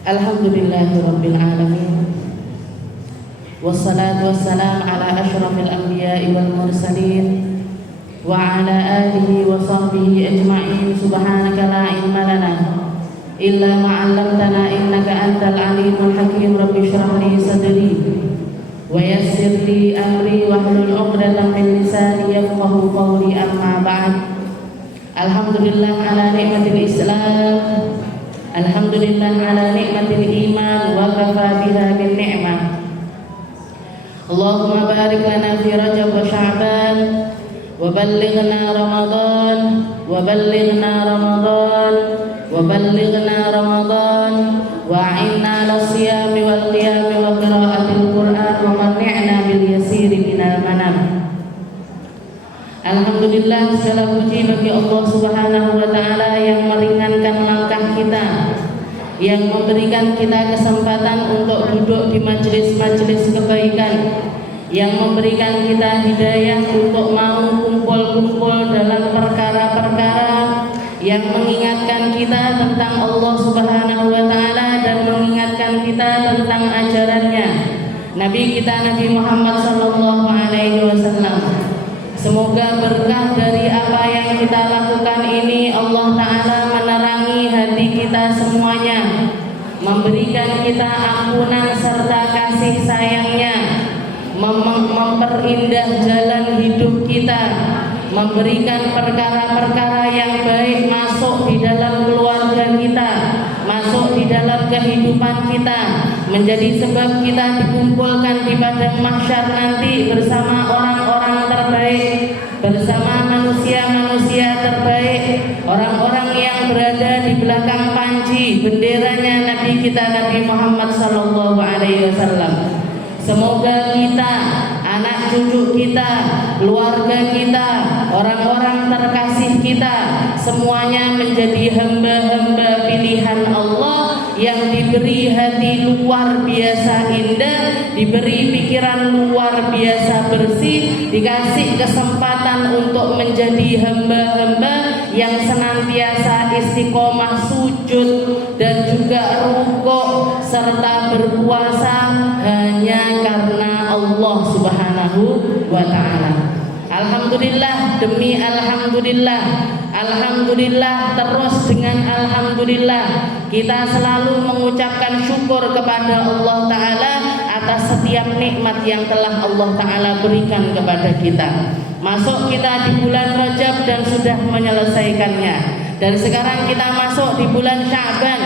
Alhamdulillahirabbil alamin. Wassalatu wassalamu ala asyrafil anbiya'i wal mursalin wa ala alihi wa sahbihi ajma'in. Subhanaka la ilma lana illa ma 'allamtana innaka antal alimul hakim. Rabbi shrah li sadri wa yassir li amri wahlul 'uqdatam min lisani yafqahu qawli. Amma ba'd. Alhamdulillah ala nikmatil Islam, alhamdulillah ala nikmatil iman, wa kafa biha min ni'mah. Allahumma barik lana fi Rajab wa Sya'ban, wa ballighna Ramadan, wa ballighna Ramadan, wa ballighna Ramadan, wa a'inna lis-siyami wal qiyami wa qira'atil Qur'an, wa mani'na bil yasiri minal manam. Alhamdulillah, segala puji bagi Allah Subhanahu wa ta'ala yang meringankan langkah kita, yang memberikan kita kesempatan untuk duduk di majelis-majelis kebaikan, yang memberikan kita hidayah untuk mau kumpul-kumpul dalam perkara-perkara yang mengingatkan kita tentang Allah Subhanahu wa ta'ala dan mengingatkan kita tentang ajarannya Nabi kita Nabi Muhammad sallallahu alaihi wasallam. Semoga berkah dari apa yang kita lakukan ini Allah Ta'ala menerangi hati kita semuanya, memberikan kita ampunan serta kasih sayangnya, memperindah jalan hidup kita, memberikan perkara-perkara yang baik masuk di dalam keluarga kita, masuk di dalam kehidupan kita, menjadi sebab kita dikumpulkan di padang mahsyar nanti bersama orang-orang terbaik, bersama manusia-manusia terbaik, orang-orang yang berada di belakang panji benderanya Nabi kita Nabi Muhammad sallallahu alaihi wasallam. Semoga kita, anak cucu kita, keluarga kita, orang-orang terkasih kita semuanya menjadi hamba-hamba pilihan Allah yang diberi hati luar biasa indah, diberi pikiran luar biasa bersih, dikasih kesempatan untuk menjadi hamba-hamba yang senantiasa istiqomah sujud dan juga rukuk serta berpuasa hanya karena Allah Subhanahu wa ta'ala. Alhamdulillah demi alhamdulillah, alhamdulillah terus dengan alhamdulillah, kita selalu mengucapkan syukur kepada Allah Ta'ala atas setiap nikmat yang telah Allah Ta'ala berikan kepada kita. Masuk kita di bulan Rajab dan sudah menyelesaikannya, dan sekarang kita masuk di bulan Sya'ban.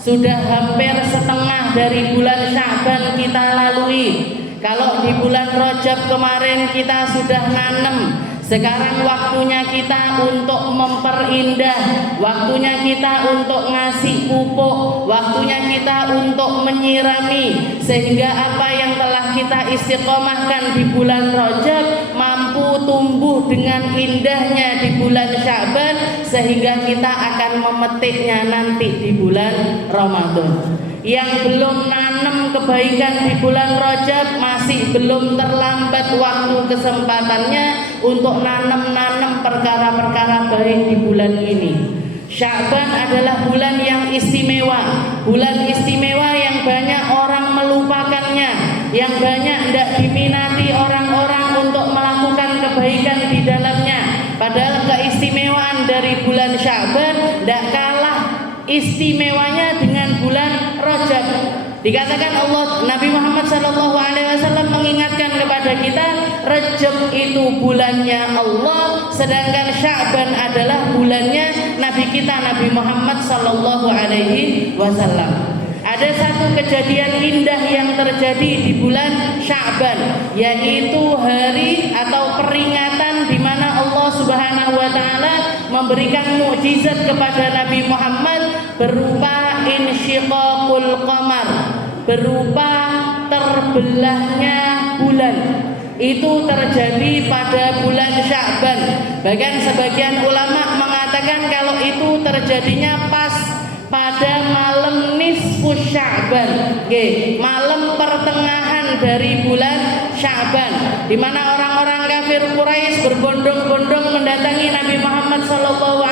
Sudah hampir setengah dari bulan Sya'ban kita lalui. Kalau di bulan Rajab kemarin kita sudah nanem, sekarang waktunya kita untuk memperindah, waktunya kita untuk ngasih pupuk, waktunya kita untuk menyirami, sehingga apa yang telah kita istiqomahkan di bulan Rajab mampu tumbuh dengan indahnya di bulan Sya'ban, sehingga kita akan memetiknya nanti di bulan Ramadan. Yang belum nanam kebaikan di bulan Rajab masih belum terlambat waktu kesempatannya untuk nanam perkara-perkara baik di bulan ini. Sya'ban adalah bulan yang istimewa, bulan istimewa yang banyak orang melupakannya, yang banyak tidak diminati orang-orang untuk melakukan kebaikan di dalamnya. Padahal keistimewaan dari bulan Sya'ban tidak kalah istimewanya dengan bulan Rajab. Dikatakan Allah Nabi Muhammad SAW mengingatkan kepada kita, Rajab itu bulannya Allah, sedangkan Sya'ban adalah bulannya Nabi kita Nabi Muhammad SAW. Ada satu kejadian indah yang terjadi di bulan Sya'ban, yaitu hari atau peringatan di mana Allah Subhanahu wa ta'ala memberikan mukjizat kepada Nabi Muhammad berupa insyiqaqul qamar, berupa terbelahnya bulan. Itu terjadi pada bulan Sya'ban. Bahkan sebagian ulama mengatakan kalau itu terjadinya pas pada malam nisfu Sya'ban, malam pertengahan dari bulan Sya'ban, di mana orang-orang kafir Quraisy berbondong-bondong mendatangi Nabi Muhammad SAW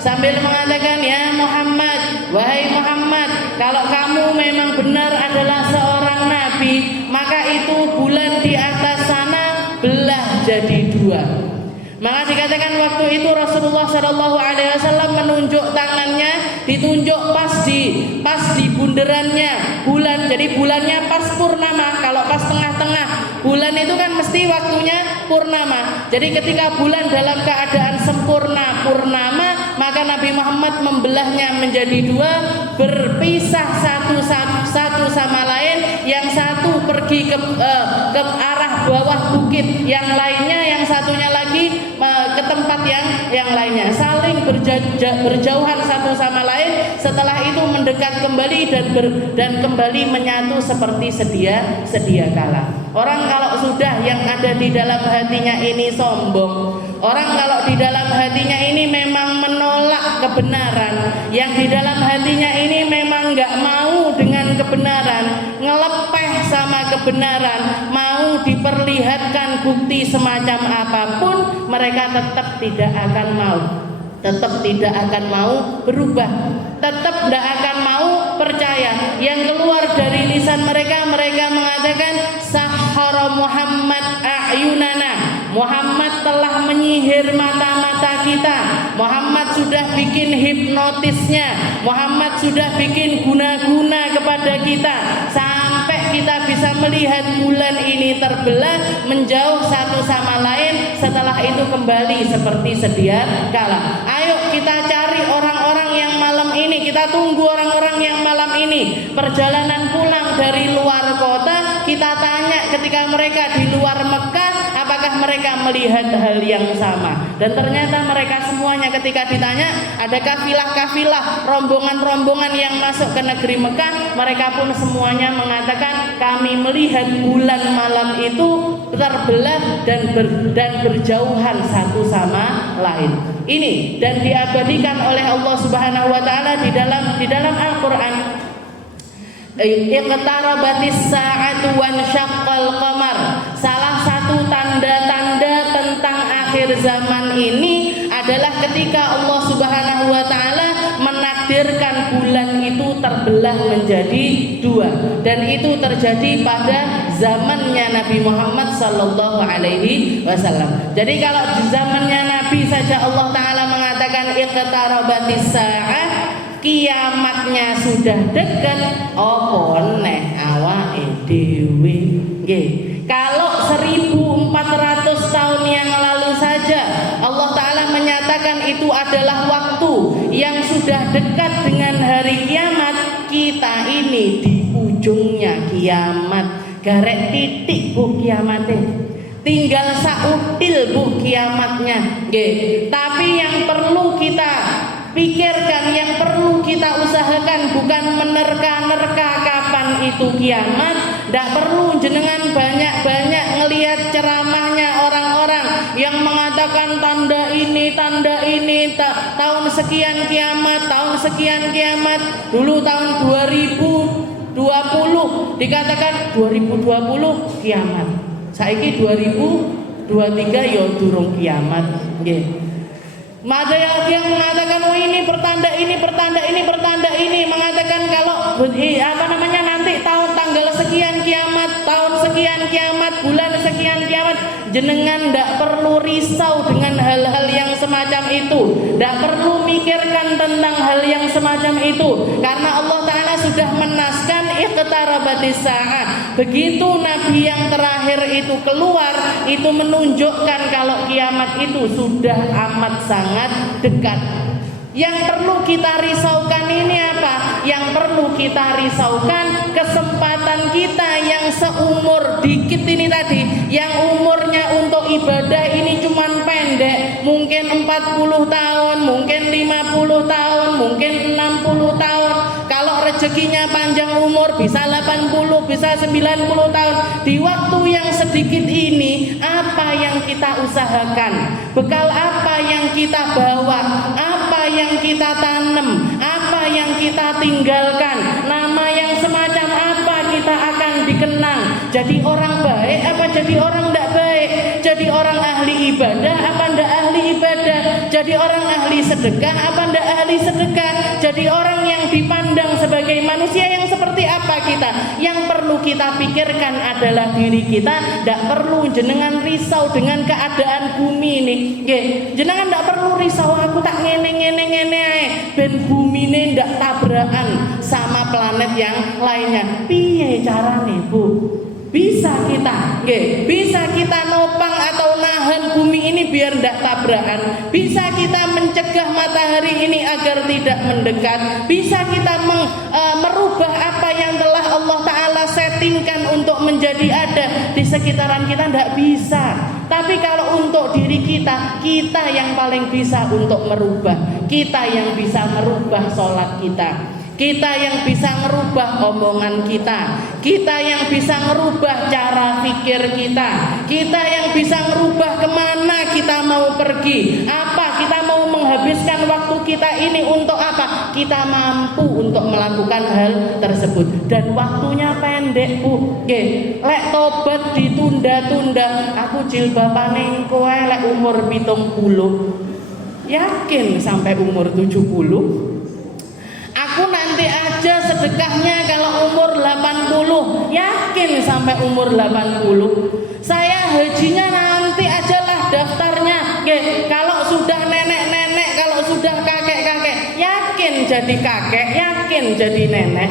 sambil mengatakan, ya Muhammad, wahai Muhammad, kalau kamu memang benar adalah seorang nabi, maka itu bulan di atas sana belah jadi dua. Maka dikatakan waktu itu Rasulullah SAW menunjuk tangannya, ditunjuk pas di bunderannya bulan. Jadi bulannya pas purnama. Kalau pas tengah-tengah bulan itu kan mesti waktunya purnama. Jadi ketika bulan dalam keadaan sempurna purnama, maka Nabi Muhammad membelahnya menjadi dua, berpisah satu sama lain. Yang satu pergi ke arah bawah bukit, yang lainnya, yang satunya lagi ke tempat yang lainnya, saling berjauhan satu sama lain. Setelah itu mendekat kembali dan kembali menyatu seperti sedia kala. Orang kalau sudah yang ada di dalam hatinya ini sombong, orang kalau di dalam hatinya ini memang menolak kebenaran, yang di dalam hatinya ini memang nggak mau dengan kebenaran, ngelepeh sama kebenaran, mau diperlihatkan bukti semacam apapun, mereka tetap tidak akan mau, tetap tidak akan mau berubah, tetap tidak akan mau percaya. Yang keluar dari lisan mereka mengatakan sahara Muhammad a'yunana, Muhammad telah menyihir mata-mata kita, Muhammad sudah bikin hipnotisnya, Muhammad sudah bikin guna-guna kepada kita sampai kita bisa melihat bulan ini terbelah menjauh satu sama lain, setelah itu kembali seperti sedia kala. Ayo kita cari orang-orang yang malam ini, kita tunggu orang-orang yang malam ini perjalanan pulang dari luar kota, kita tanya ketika mereka di luar Mekah, apakah mereka melihat hal yang sama? Dan ternyata mereka semuanya ketika ditanya, ada kafilah-kafilah, rombongan-rombongan yang masuk ke negeri Mekah, mereka pun semuanya mengatakan kami melihat bulan malam itu terbelah dan berjauhan satu sama lain. Ini dan diabadikan oleh Allah Subhanahu wa taala di dalam Al-Qur'an. Iqtarabatis sa'atu wan syaqqal qamar. Salah satu tanda-tanda tentang akhir zaman ini adalah ketika Allah Subhanahu wa taala menakdirkan bulan itu terbelah menjadi dua, dan itu terjadi pada zamannya Nabi Muhammad sallallahu alaihi wasallam. Jadi kalau di zamannya Nabi saja Allah taala mengatakan iqtarabatis sa'ah, kiamatnya sudah dekat, opo neh awake dhewe nggih. Kalau 1400 tahun yang lalu saja Allah taala menyatakan itu adalah waktu yang sudah dekat dengan hari kiamat, kita ini di ujungnya kiamat. Garek titik bu kiamatnya, tinggal sautil bu kiamatnya nggih. Tapi yang perlu kita pikirkan, yang perlu kita usahakan bukan menerka-nerka kapan itu kiamat. Tidak perlu jenengan banyak-banyak ngelihat ceramahnya orang-orang yang mengatakan tanda ini tahun sekian kiamat, tahun sekian kiamat. Dulu tahun 2020 dikatakan 2020 kiamat, saiki 2023 ya durung kiamat nggih. Ada yang mengatakan oh ini pertanda ini, mengatakan kalau nanti tanggal sekian kiamat, tahun sekian kiamat, bulan sekian kiamat. Jenengan tidak perlu risau dengan hal-hal yang semacam itu, tidak perlu mikirkan tentang hal yang semacam itu, karena Allah Ta'ala sudah menaskan iqtarabatis sa'ah. Begitu Nabi yang terakhir itu keluar, itu menunjukkan kalau kiamat itu sudah amat sangat dekat. Yang perlu kita risaukan ini apa? Yang perlu kita risaukan kesempatan kita yang seumur dikit ini tadi, yang umurnya untuk ibadah ini cuman pendek, mungkin 40 tahun, mungkin 50 tahun, mungkin 60 tahun. Kalau rezekinya panjang umur bisa 80, bisa 90 tahun. Di waktu yang sedikit ini, apa yang kita usahakan? Bekal apa yang kita bawa? Apa yang kita tanam? Apa yang kita tinggalkan? Nama yang semacam apa kita akan dikenang? Jadi orang baik apa jadi orang tidak baik? Jadi orang ahli ibadah apa tidak ahli ibadah? Jadi orang ahli sedekah apa tidak ahli sedekah? Jadi orang yang dipandang sebagai manusia kita pikirkan adalah diri kita, ndak perlu jenengan risau dengan keadaan bumi ini. Nggih, jenengan ndak perlu risau aku tak ngene ae ben bumine ndak tabrakan sama planet yang lainnya. Piye carane, Bu? Bisa kita, bisa kita nopang atau nahan bumi ini biar tidak tabrakan. Bisa kita mencegah matahari ini agar tidak mendekat. Bisa kita merubah apa yang telah Allah Ta'ala settingkan untuk menjadi ada di sekitaran kita, tidak bisa. Tapi kalau untuk diri kita, kita yang paling bisa untuk merubah. Kita yang bisa merubah sholat kita. Kita yang bisa merubah omongan kita. Kita yang bisa merubah cara pikir kita. Kita yang bisa merubah kemana kita mau pergi. Apa kita mau menghabiskan waktu kita ini untuk apa? Kita mampu untuk melakukan hal tersebut. Dan waktunya pendek, Bu. Lek tobat ditunda-tunda. Aku jilbabane kowe lek umur 70. Yakin sampai umur 70? Aku nanti aja sedekahnya kalau umur 80. Yakin sampai umur 80? Saya hajinya nanti ajalah daftarnya. Kalau sudah nenek-nenek, kalau sudah kakek-kakek, yakin jadi kakek, yakin jadi nenek.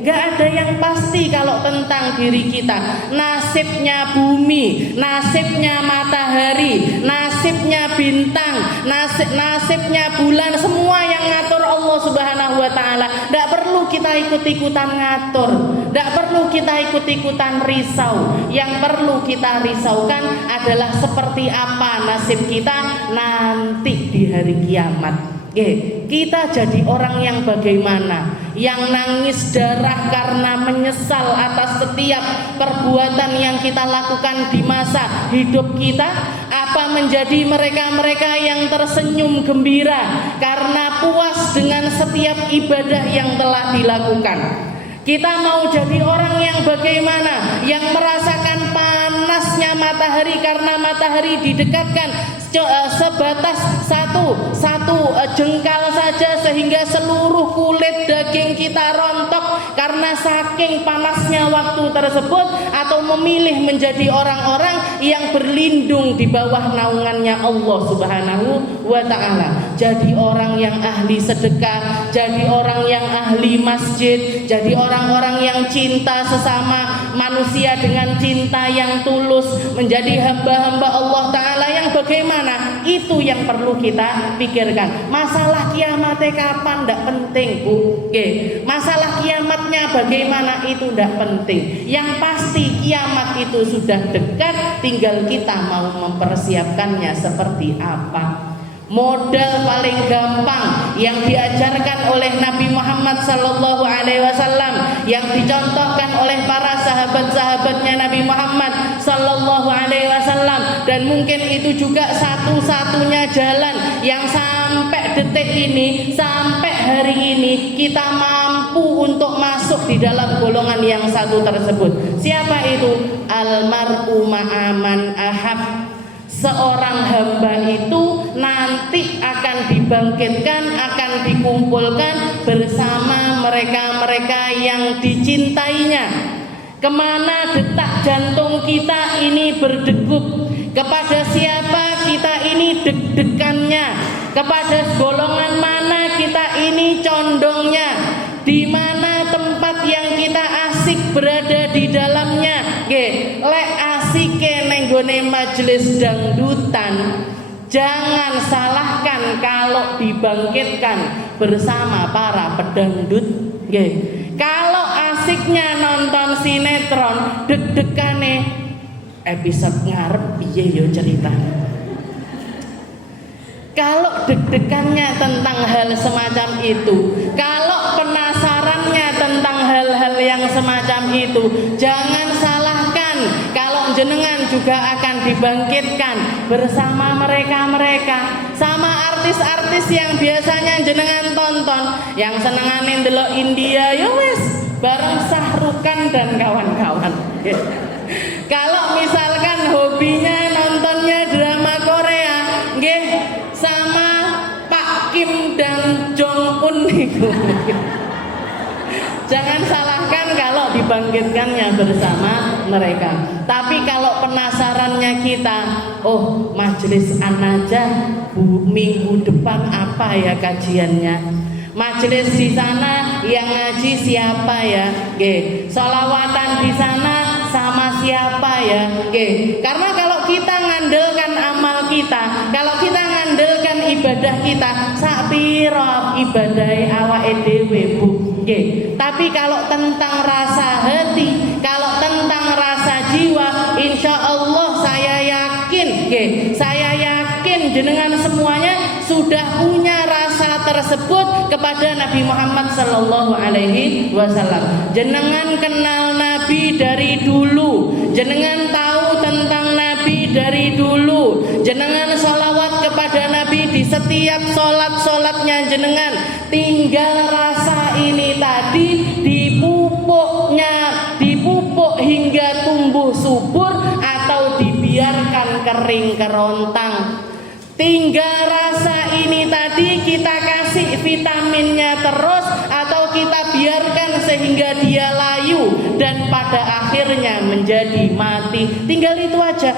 Gak ada yang pasti kalau tentang diri kita. Nasibnya bumi, nasibnya matahari, nasibnya bintang, nasibnya bulan, semua yang ngatur Allah Subhanahu wa Ta'ala. Tidak perlu kita ikut-ikutan ngatur, tidak perlu kita ikut-ikutan risau. Yang perlu kita risaukan adalah seperti apa nasib kita nanti di hari kiamat. Kita jadi orang yang bagaimana? Yang nangis darah karena menyesal atas setiap perbuatan yang kita lakukan di masa hidup kita? Apa menjadi mereka-mereka yang tersenyum gembira karena puas dengan setiap ibadah yang telah dilakukan? Kita mau jadi orang yang bagaimana? Yang merasakan panasnya matahari karena matahari didekatkan sebatas satu jengkal saja sehingga seluruh kulit daging kita rontok karena saking panasnya waktu tersebut, atau memilih menjadi orang-orang yang berlindung di bawah naungannya Allah Subhanahu wa Ta'ala, jadi orang yang ahli sedekah, jadi orang yang ahli masjid, jadi orang-orang yang cinta sesama manusia dengan cinta yang tulus, menjadi hamba-hamba Allah Ta'ala yang bagaimana? Itu yang perlu kita pikirkan. Masalah kiamatnya kapan tidak penting, Bu. Masalah kiamatnya bagaimana itu tidak penting. Yang pasti kiamat itu sudah dekat, tinggal kita mau mempersiapkannya seperti apa. Modal paling gampang yang diajarkan oleh Nabi Muhammad SAW, yang dicontohkan oleh para sahabat-sahabatnya Nabi Muhammad SAW, dan mungkin itu juga satu-satunya jalan yang sampai detik ini, sampai hari ini kita mampu untuk masuk di dalam golongan yang satu tersebut. Siapa itu? Almar'u ma'aman ahab. Seorang hamba itu nanti akan dibangkitkan, akan dikumpulkan bersama mereka-mereka yang dicintainya. Kemana detak jantung kita ini berdegup? Kepada siapa kita ini deg-degannya? Kepada golongan mana kita ini condongnya? Di mana tempat yang kita asik berada di dalamnya? Lek asike neng gone majelis dangdutan, jangan salahkan kalau dibangkitkan bersama para pedangdut. Kalau asiknya nonton sinetron, deg-degane episode ngarep piye yo cerita. Kalau deg-degannya tentang hal semacam itu, kalau penasarannya tentang hal-hal yang semacam itu, jangan salahkan kalau jenengan juga akan dibangkitkan bersama mereka-mereka, sama artis-artis yang biasanya jenengan tonton, yang senengane ndelok India, ya wis bareng Sahrukan dan kawan-kawan. Kalau misalkan hobinya nontonnya drama Korea, nggih, sama Pak Kim dan Jong Un niku. Jangan salahkan kalau dibangkitkannya bersama mereka. Tapi kalau penasarannya kita, oh majelis An-Najah minggu depan apa ya kajiannya? Majelis di sana yang ngaji siapa ya? Sholawatan di sana sama siapa ya? Karena kalau kita ngandalkan amal kita, kalau kita ngandalkan ibadah kita, sapiro ibadai awake dhewe Bu. Tapi kalau tentang rasa hati, kalau tentang rasa jiwa, insya Allah saya yakin jenengan semuanya sudah punya rasa tersebut kepada Nabi Muhammad sallallahu alaihi wasallam. Jenengan kenal Nabi dari dulu, jenengan tahu tentang Nabi dari dulu, jenengan sholawat kepada Nabi di setiap sholatnya jenengan. Tinggal rasa ini tadi dipupuk hingga tumbuh subur atau dibiarkan kering kerontang. Tinggal rasa ini tadi kita kasih vitaminnya terus atau kita biarkan sehingga dia layu dan pada akhirnya menjadi mati. Tinggal itu aja.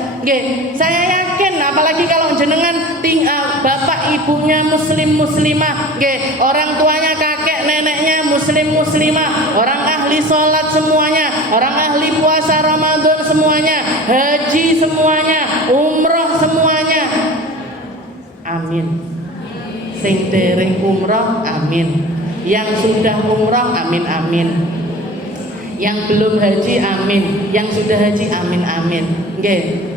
Saya yakin apalagi kalau jenengan bapak ibunya muslim muslimah, orang tuanya kakek neneknya muslim muslimah, orang ahli sholat semuanya, orang ahli puasa Ramadan semuanya, haji semuanya, umroh semuanya. Amin. Sing dereng umroh, amin. Yang sudah umroh, amin amin. Yang belum haji, amin. Yang sudah haji, amin amin.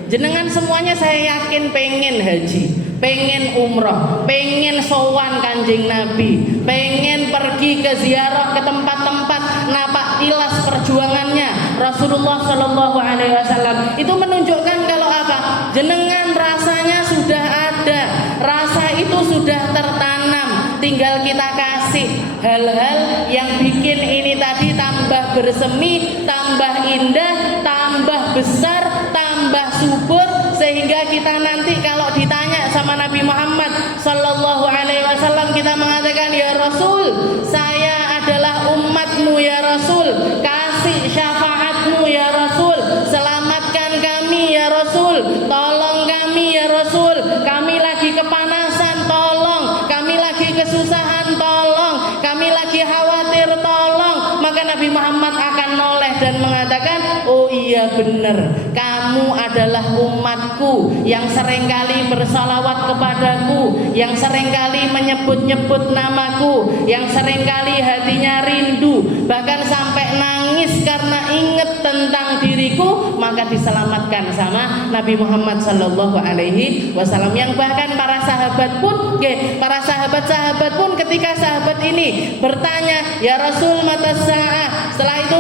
Jenengan semuanya saya yakin pengen haji, pengen umroh, pengen sowan Kanjeng Nabi, pengen pergi ke ziarah ke tempat-tempat napak tilas perjuangannya Rasulullah Shallallahu Alaihi Wasallam. Itu menunjukkan kalau apa? Jenengan rasanya sudah ada, rasa itu sudah tertanam. Tinggal kita kasih hal-hal yang bikin ini tadi tambah bersemi, tambah indah, tambah besar, tambah subur, sehingga kita nanti kalau ditanya sama Nabi Muhammad Sallallahu Alaihi Wasallam kita mengatakan, ya Rasul, saya adalah umatmu ya Rasul, kasih syafaatmu ya Rasul, selamatkan kami ya Rasul, tolong kami ya Rasul, kami lagi kepanasan tolong, kami lagi kesusahan tolong, kami lagi khawatir tolong. Maka Nabi Muhammad akan noleh dan mengatakan, oh iya benar, kamu adalah umatku yang seringkali bersalawat kepadaku, yang seringkali menyebut-nyebut namaku, yang seringkali hatinya rindu, bahkan sampai nangis karena ingat tentang diriku, maka diselamatkan sama Nabi Muhammad Sallallahu Alaihi Wasallam. Yang bahkan para sahabat pun, para sahabat-sahabat pun ketika sahabat ini bertanya, ya Rasul mata sa'ah, setelah itu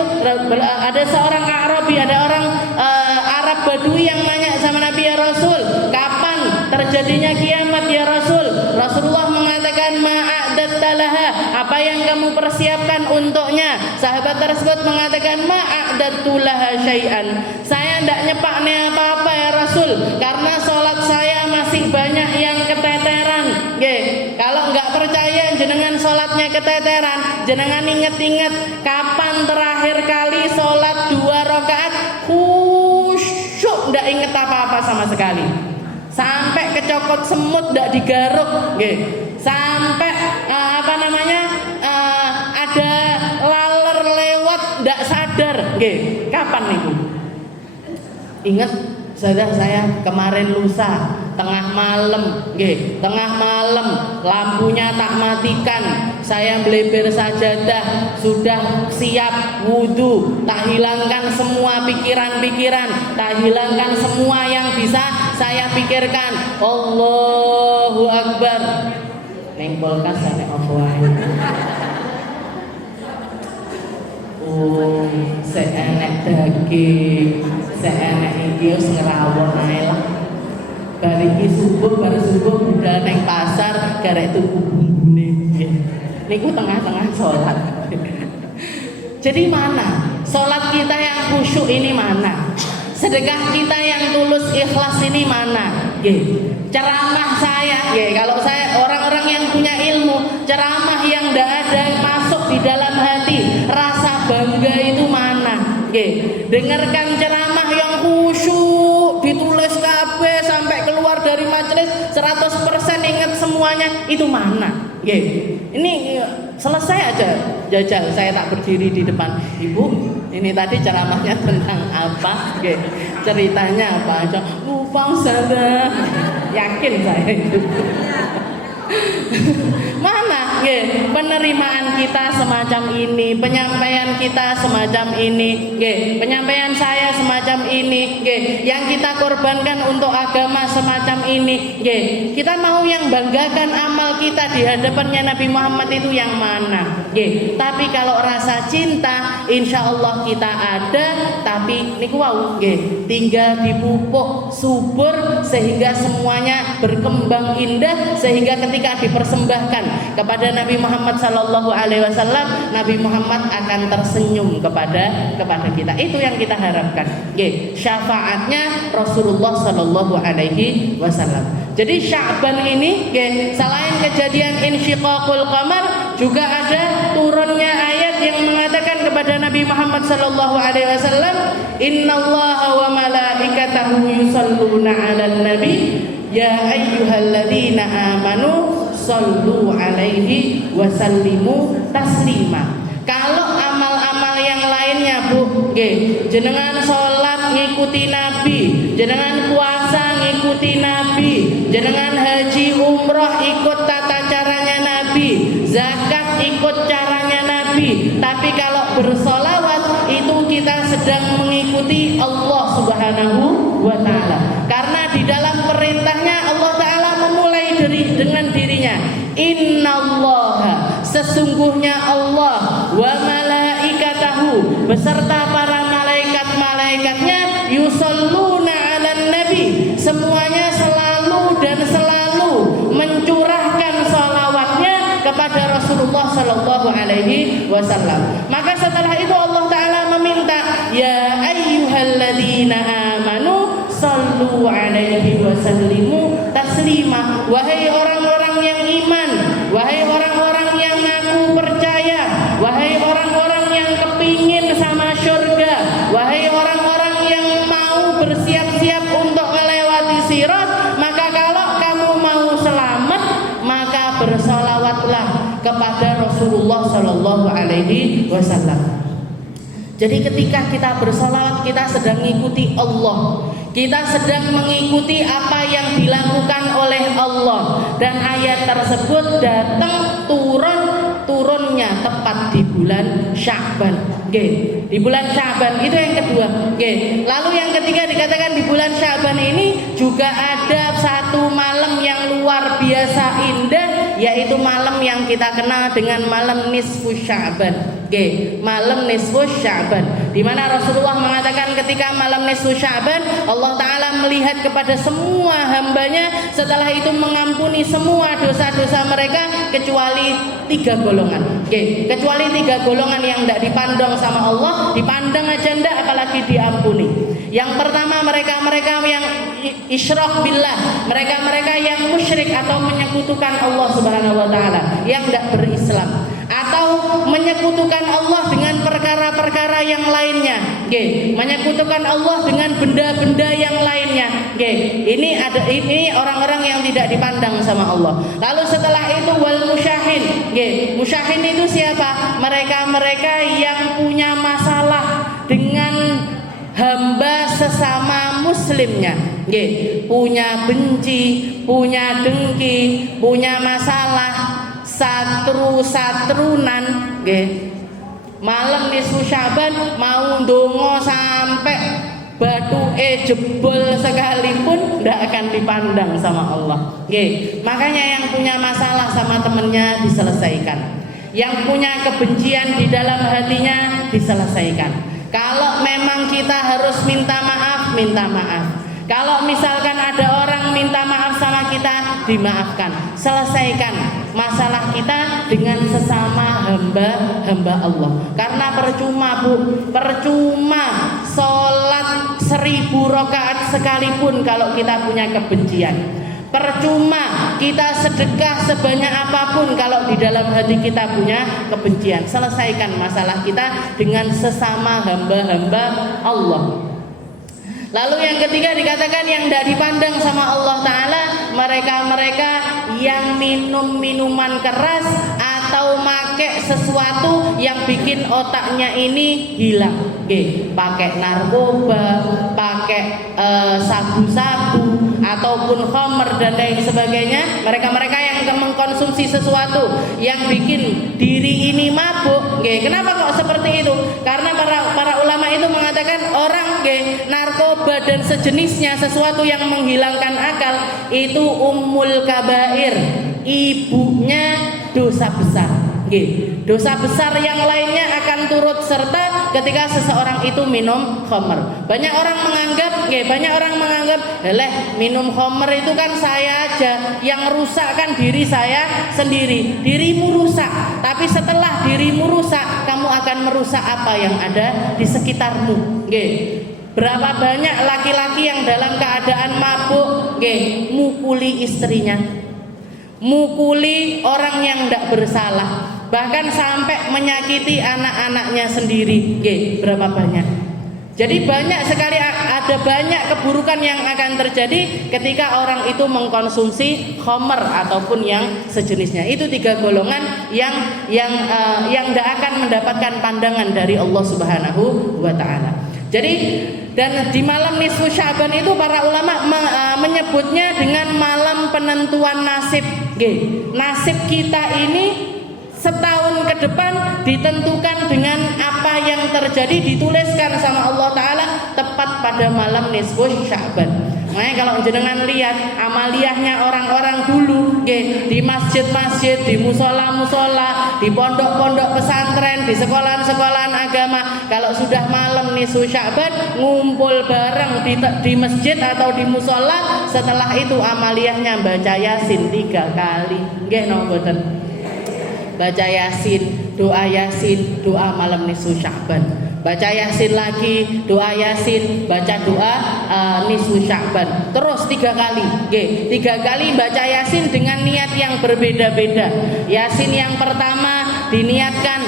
ada seorang Arabi, ada orang Arab Badui yang nanya sama Nabi, ya Rasul, kapan terjadinya kiamat ya Rasul? Rasulullah mengatakan, ma'adatta laha, apa yang kamu persiapkan untuknya? Sahabat tersebut mengatakan, ma'adattu laha syai'an, saya tidak nyepaknya apa-apa ya Rasul, karena sholat saya masih banyak yang keteteran. Kalau nggak percaya jenengan sholatnya keteteran, jenengan inget-inget kapan terakhir kali sholat 2 rakaat khusyuk, nggak inget apa-apa sama sekali, sampai kecokot semut nggak digaruk, sampai ada laler lewat nggak sadar, kapan itu? Ingat saudara saya kemarin lusa tengah malam, lampunya tak matikan, saya beleber sajadah, sudah siap wudu, tak hilangkan semua pikiran-pikiran, tak hilangkan semua yang bisa saya pikirkan. Allahu Akbar. Neng kulkas nek apa wae. Oh, seenek daging, seenek iki wis ngrawon ae lah. Bar iki subuh, bar subuh budal neng pasar garek tuku bumbune. Niku tengah-tengah sholat. Jadi mana? Sholat kita yang khusyuk ini mana? Sedekah kita yang tulus ikhlas ini mana? Ceramah saya, kalau saya orang-orang yang punya ilmu, ceramah yang tidak ada masuk di dalam hati, rasa nggih. Dengarkan ceramah yang khusyuk, ditulis kabeh sampai keluar dari majelis 100% ingat semuanya, itu mana? Nggih. Ini selesai aja jajal saya tak berdiri di depan. Ibu, ini tadi ceramahnya tentang apa? Nggih. Ceritanya apa aja? Lupa Ustazah. Yakin saya itu. Mana nggih penerimaan kita semacam ini, penyampaian kita semacam ini, nggih penyampaian saya semacam ini, nggih yang kita korbankan untuk agama semacam ini, nggih kita mau yang banggakan amal kita di hadapannya Nabi Muhammad itu yang mana, nggih tapi kalau rasa cinta insya Allah kita ada, tapi niku wau nggih tinggal dipupuk subur sehingga semuanya berkembang indah, sehingga ketika dipersembahkan kepada Nabi Muhammad sallallahu alaihi wasallam, Nabi Muhammad akan tersenyum kepada kita. Itu yang kita harapkan. Nggih, syafaatnya Rasulullah sallallahu alaihi wasallam. Jadi Sya'ban ini nggih, selain kejadian insyiqaqul qamar, juga ada turunnya ayat yang mengatakan kepada Nabi Muhammad sallallahu alaihi wasallam, "Innallaha wa malaikatahu yusholluna 'alan nabi ya ayyuhalladzina amanu sallu alaihi wasallimu taslima." Kalau amal-amal yang lainnya Bu, nggih, jenengan salat ngikuti Nabi, jenengan puasa ngikuti Nabi, jenengan haji umroh ikut tata caranya Nabi, zakat ikut caranya Nabi. Tapi kalau bersolawat itu kita sedang mengikuti Allah Subhanahu wa ta'ala. Karena di dalam perintahnya Allah Ta'ala memulai dengan dirinya, Innallaha, sesungguhnya Allah, wa malaikatahu, beserta para malaikat-malaikatnya, yusholluna 'alan nabi, semuanya selalu dan selalu mencurahkan salawatnya kepada Rasulullah sallallahu alaihi wasallam. Maka setelah itu Allah Ta'ala meminta, ya ayyuhalladzina amanu sallu alaihi wasallimu taslima. Wahai orang-orang yang iman, wahai orang-orang yang ngaku percaya, wahai orang-orang yang kepingin sama surga, wahai orang-orang yang mau bersiap-siap untuk melewati sirat, maka kalau kamu mau selamat, maka bersolawatlah kepada Rasulullah sallallahu alaihi wasallam. Jadi ketika kita bersolawat, kita sedang mengikuti Allah, kita sedang mengikuti apa yang dilakukan oleh Allah. Dan ayat tersebut datang turunnya tepat di bulan Sya'ban. Di bulan Sya'ban itu yang kedua. Lalu yang ketiga dikatakan di bulan Sya'ban ini juga ada satu malam yang luar biasa indah, yaitu malam yang kita kenal dengan malam nisfu Sya'ban. Malam nisfu Sya'ban, di mana Rasulullah mengatakan ketika malam nisfu Sya'ban Allah Ta'ala melihat kepada semua hambanya, setelah itu mengampuni semua dosa-dosa mereka kecuali 3 golongan. Kecuali 3 golongan yang tidak dipandang sama Allah, dipandang aja ndak apalagi diampuni. Yang pertama mereka-mereka yang isyrak billah, mereka-mereka yang musyrik atau menyekutukan Allah Subhanahu wa taala, yang tidak berislam atau menyekutukan Allah dengan perkara-perkara yang lainnya, menyekutukan Allah dengan benda-benda yang lainnya. Ini orang-orang yang tidak dipandang sama Allah. Lalu setelah itu wal musyahin. Musyahin itu siapa? Mereka-mereka yang punya masalah dengan hamba sesama muslimnya, punya benci, punya dengki, punya masalah, satru-satrunan. Malam nisfu Sya'ban mau ndonga sampai batuke jebol sekalipun tidak akan dipandang sama Allah. Makanya yang punya masalah sama temennya diselesaikan, yang punya kebencian di dalam hatinya diselesaikan. Kalau memang kita harus minta maaf, minta maaf. Kalau misalkan ada orang minta maaf sama kita, dimaafkan. Selesaikan masalah kita dengan sesama hamba Allah. Karena percuma Bu, percuma sholat 1000 rakaat sekalipun kalau kita punya kebencian. Percuma kita sedekah sebanyak apapun kalau di dalam hati kita punya kebencian. Selesaikan masalah kita dengan sesama hamba-hamba Allah. Lalu yang ketiga dikatakan yang tidak dipandang sama Allah Ta'ala, mereka-mereka yang minum minuman keras atau make sesuatu yang bikin otaknya ini hilang. Pakai narkoba, pakai sabu-sabu ataupun khamr dan lain sebagainya. Mereka-mereka yang mengkonsumsi sesuatu yang bikin diri ini mabuk. Kenapa kok seperti itu? Karena para ulama itu mengatakan orang narkoba dan sejenisnya, sesuatu yang menghilangkan akal, itu ummul kabair, ibunya dosa besar. Dosa besar yang lainnya akan turut serta ketika seseorang itu minum khamr. Banyak orang menganggap, minum khamr itu kan saya aja, yang rusak kan diri saya sendiri. Dirimu rusak, tapi setelah dirimu rusak, kamu akan merusak apa yang ada di sekitarmu. Berapa banyak laki-laki yang dalam keadaan mabuk, mukuli istrinya, mukuli orang yang tidak bersalah, bahkan sampai menyakiti anak-anaknya sendiri. Berapa banyak? Jadi banyak sekali, ada banyak keburukan yang akan terjadi ketika orang itu mengkonsumsi khamr ataupun yang sejenisnya. Itu tiga golongan yang tidak akan mendapatkan pandangan dari Allah Subhanahu wa Ta'ala. Jadi dan di malam nisfu Sya'ban itu para ulama menyebutnya dengan malam penentuan nasib. Nasib kita ini setahun ke depan ditentukan dengan apa yang terjadi, dituliskan sama Allah Ta'ala tepat pada malam nisfu Sya'ban. Makanya kalau jenengan lihat amaliyahnya orang-orang dulu, di masjid-masjid, di musola-musola, di pondok-pondok pesantren, di sekolahan-sekolahan agama, kalau sudah malam nisfu Sya'ban ngumpul bareng di masjid atau di musola, setelah itu amaliyahnya baca Yasin 3 kali. Baca Yasin, doa malam nisfu Sya'ban. Baca Yasin lagi, doa Yasin, baca doa nisfu Sya'ban. Terus 3 kali. 3 kali baca Yasin dengan niat yang berbeda-beda. Yasin yang pertama diniatkan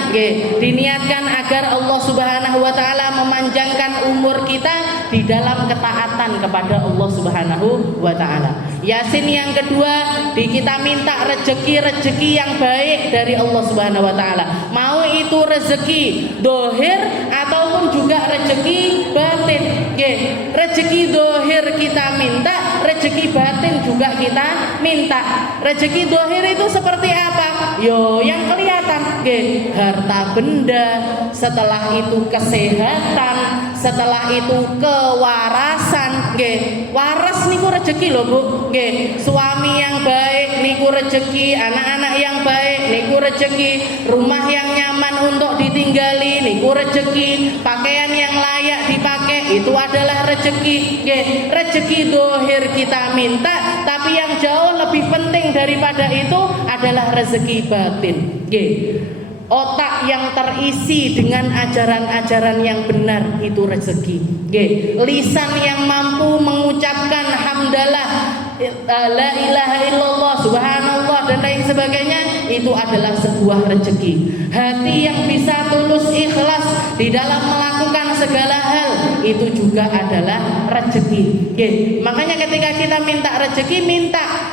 agar Allah Subhanahu wa Ta'ala memanjangkan umur kita di dalam ketaatan kepada Allah Subhanahu wa Ta'ala. Yasin yang kedua, kita minta rezeki yang baik dari Allah Subhanahu wa Ta'ala. Mau itu rezeki dohir ataupun juga rezeki batin. Rezeki dohir kita minta, rezeki batin juga kita minta. Rezeki dohir itu seperti apa? Yang kelihatan, harta benda, setelah itu kesehatan, setelah itu kewarasan. Waras niku rezeki loh Bu. Suami yang baik niku rezeki, anak-anak yang baik niku rezeki, rumah yang nyaman untuk ditinggali niku rezeki, pakaian yang layak dipakai itu adalah rezeki. Rezeki dohir kita minta, tapi yang jauh lebih penting daripada itu adalah rezeki batin. Otak yang terisi dengan ajaran-ajaran yang benar itu rezeki. Lisan yang mampu mengucapkan hamdalah, la ilaha illallah, subhanallah dan lain sebagainya, itu adalah sebuah rezeki. Hati yang bisa tulus ikhlas di dalam melakukan segala hal, itu juga adalah rezeki. Makanya ketika kita minta rezeki,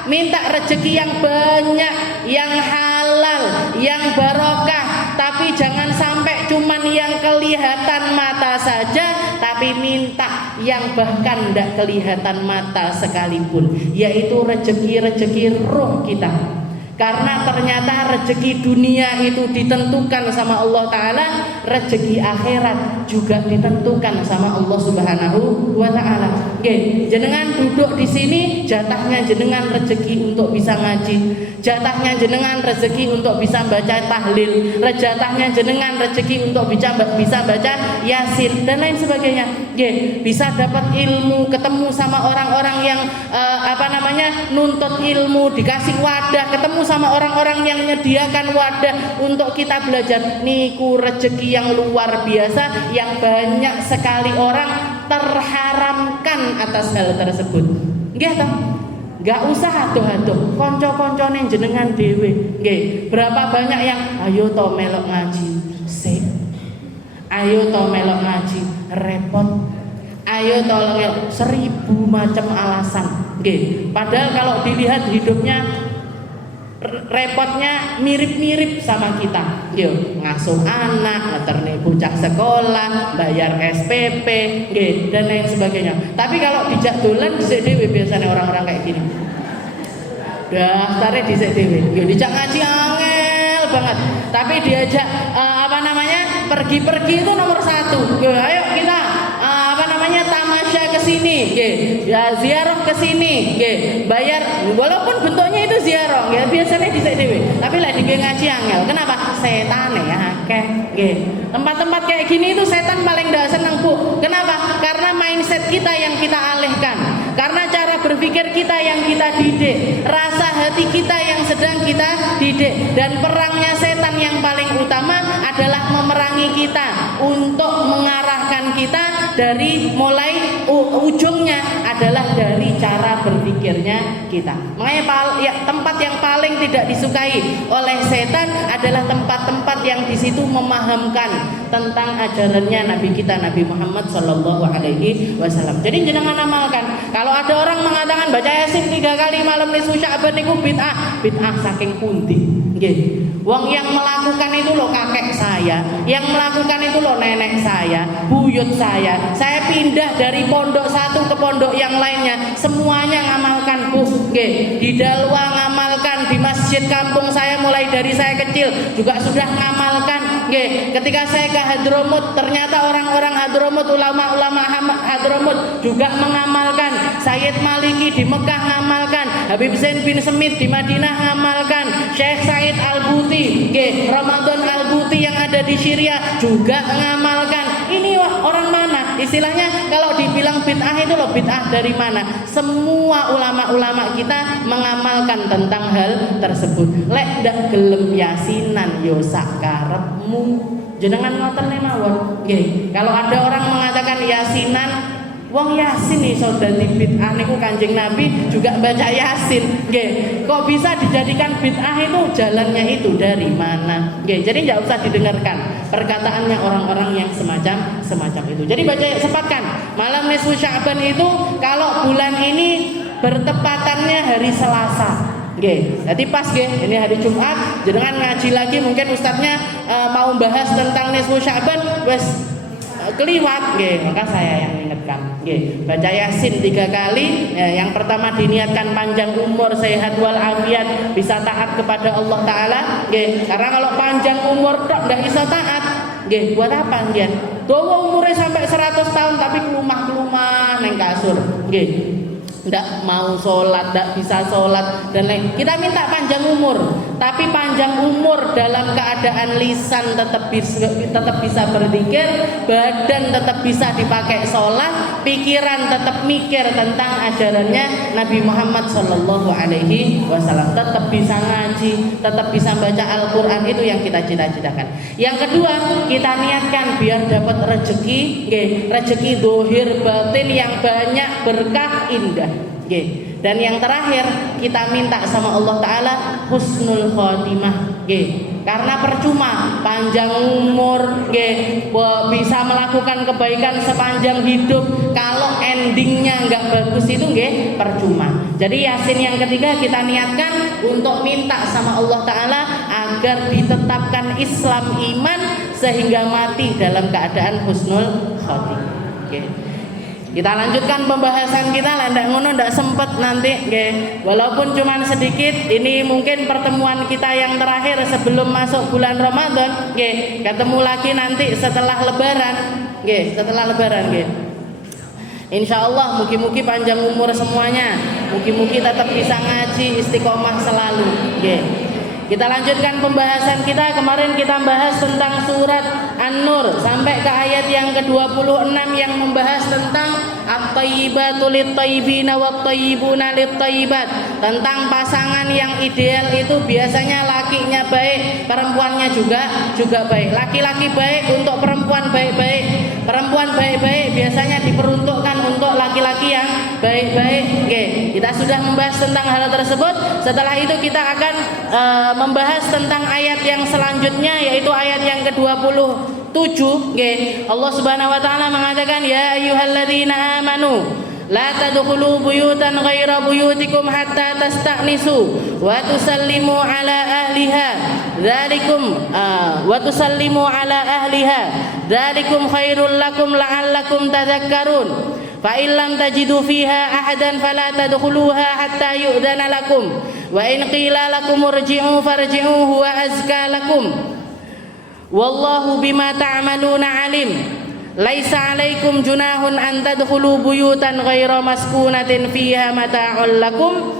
minta rezeki yang banyak, yang halal, yang barokah, tapi jangan sampai cuman yang kelihatan mata saja, tapi minta yang bahkan tidak kelihatan mata sekalipun, yaitu rezeki roh kita. Karena ternyata rezeki dunia itu ditentukan sama Allah Ta'ala, rezeki akhirat juga ditentukan sama Allah Subhanahu wa Ta'ala. Jenengan duduk di sini, jatahnya jenengan rezeki untuk bisa ngaji, jatahnya jenengan rezeki untuk bisa baca tahlil, jatahnya jenengan rezeki untuk bisa baca Yasin dan lain sebagainya. Bisa dapat ilmu, ketemu sama orang-orang yang nuntut ilmu, dikasih wadah, ketemu sama orang-orang yang menyediakan wadah untuk kita belajar, niku rezeki yang luar biasa yang banyak sekali orang terharamkan atas hal tersebut. Nggih toh? Nggak usah aduh-aduh, konco-koncone jenengan dhewe. Nggih, berapa banyak yang ayo to melok ngaji. Sik. Ayo to melok ngaji, repot. Ayo to melok 1000 macam alasan. Nggih, padahal kalau dilihat hidupnya repotnya mirip-mirip sama kita. Yo, ngasuh anak, ngeterne bocah sekolah, bayar SPP, nggih, dan lain sebagainya. Tapi kalau dijak dolan dhisik dhewe biasanya orang-orang kayak gini. Daftare dhisik dhewe. Yo dijak ngaji angel banget. Tapi diajak pergi-pergi itu nomor 1. Yo, ayo kita tamasya ke sini, ya ziarah ke sini, bayar walaupun bentuknya itu ziarah, ya biasanya dhisik dhewe. Tapi lek dhewe ngaji angel. Kenapa? Setan ya akeh, nggih. Tempat-tempat kayak gini itu setan paling ndak seneng, Bu. Kenapa? Karena mindset kita yang kita alihkan. Karena cara berpikir kita yang kita didik, rasa hati kita yang sedang kita didik, dan perangnya setan yang paling utama adalah memerangi kita untuk mengarahkan kita dari mulai ujungnya adalah dari cara berpikirnya kita. Makanya tempat yang paling tidak disukai oleh setan adalah tempat-tempat yang di situ memahamkan tentang ajarannya Nabi kita Nabi Muhammad Shallallahu Alaihi Wasallam. Jadi jangan amalkan. Kalau ada orang mengatakan baca Yasin 3 kali malam nisfu Sya'ban itu bid'ah saking pundi. Nggih. Wong yang melakukan itu loh kakek saya, yang melakukan itu loh nenek saya, buyut saya. Saya pindah dari pondok satu ke pondok yang lainnya, semuanya ngamalkan, Bu. Nggih. Di Dalwa ngamalkan, di masjid kampung saya mulai dari saya kecil juga sudah ngamalkan. Nggih. Ketika saya ke Hadramut, ternyata orang-orang Hadramut, ulama-ulama Hadramut juga mengamalkan. Sayyid Maliki di Mekah ngamalkan, Habib Zain bin Semit di Madinah ngamalkan, Syekh Said Al-Buti, Ramadan Al-Buti yang ada di Syria juga ngamalkan. Ini orang mana? Istilahnya kalau dibilang bid'ah itu loh, bid'ah dari mana? Semua ulama-ulama kita mengamalkan tentang hal tersebut. Lek ndak gelem yasinan yo sakarepmu. Jenengan ngoten mawon. Nggih. Kalau ada orang mengatakan yasinan, wong Yasin iso dadi bid'ah niku Kanjeng Nabi juga baca Yasin. Nggih. Kok bisa dijadikan bid'ah itu jalannya itu dari mana? Nggih. Jadi enggak usah didengarkan perkataannya orang-orang yang semacam itu. Jadi baca sepatkan malam nisfu Sya'ban itu kalau bulan ini bertepatannya hari Selasa. Nggih. Jadi pas nggih, ini hari Jumat, jenengan ngaji lagi mungkin ustadznya mau bahas tentang nisfu Sya'ban wes keliwat, maka saya yang ingatkan. Baca Yasin 3 kali. Yang pertama diniatkan panjang umur, sehat walafiat, bisa taat kepada Allah Taala. Karena kalau panjang umur tok nggak bisa taat, buat apa dia? Dawa umurnya sampai 100 tahun tapi kelumah-kelumah neng kasur. Ndak mau sholat, ndak bisa sholat dan lain. Kita minta panjang umur, tapi panjang umur dalam keadaan lisan tetap bisa berzikir, badan tetap bisa dipakai sholat, pikiran tetap mikir tentang ajarannya Nabi Muhammad Shallallahu Alaihi Wasallam, tetap bisa ngaji, tetap bisa baca Al-Quran. Itu yang kita cita-citakan. Yang kedua, kita niatkan biar dapat rezeki, rezeki dohir batin yang banyak, berkah, indah. Dan yang terakhir kita minta sama Allah Ta'ala husnul khotimah. Karena percuma panjang umur, bisa melakukan kebaikan sepanjang hidup, kalau endingnya nggak bagus itu percuma. Jadi Yasin yang ketiga kita niatkan untuk minta sama Allah Ta'ala agar ditetapkan Islam iman sehingga mati dalam keadaan husnul khotimah. Kita lanjutkan pembahasan kita, ndak ngono ndak sempet nanti, walaupun cuman sedikit. Ini mungkin pertemuan kita yang terakhir sebelum masuk bulan Ramadan. Ketemu lagi nanti setelah Lebaran, setelah Lebaran. Insya Allah mugi-mugi panjang umur semuanya, mugi-mugi tetap bisa ngaji istiqomah selalu. Kita lanjutkan pembahasan kita. Kemarin kita bahas tentang surat An-Nur sampai ke ayat yang ke-26 yang membahas tentang at-thayyibatu lit-thayyibina wat-thayyibuna lit-thayyibat, tentang pasangan yang ideal itu biasanya lakinya baik, perempuannya juga baik. Laki-laki baik untuk perempuan baik-baik, perempuan baik-baik biasanya diperuntukkan untuk laki-laki yang baik-baik. Oke, kita sudah membahas tentang hal tersebut. Setelah itu kita akan membahas tentang ayat yang selanjutnya, yaitu ayat yang ke-27. Oke, Allah Subhanahu wa taala mengatakan, ya ayyuhalladzina amanu la tadkhulu buyutan ghaira buyutikum hatta tasta'nisu wa tusallimu ala ahliha dzalikum khairul lakum la'allakum tadhakkarun fa in lam tajidu fiha ahadan fala tadkhuluha hatta yu'dana lakum wa in qila lakum irji'u farji'u huwa azka lakum wallahu bima ta'maluna alim. Laisa 'alaikum junahun an tadkhulu buyutan ghaira maskunatin fiha mata'ul lakum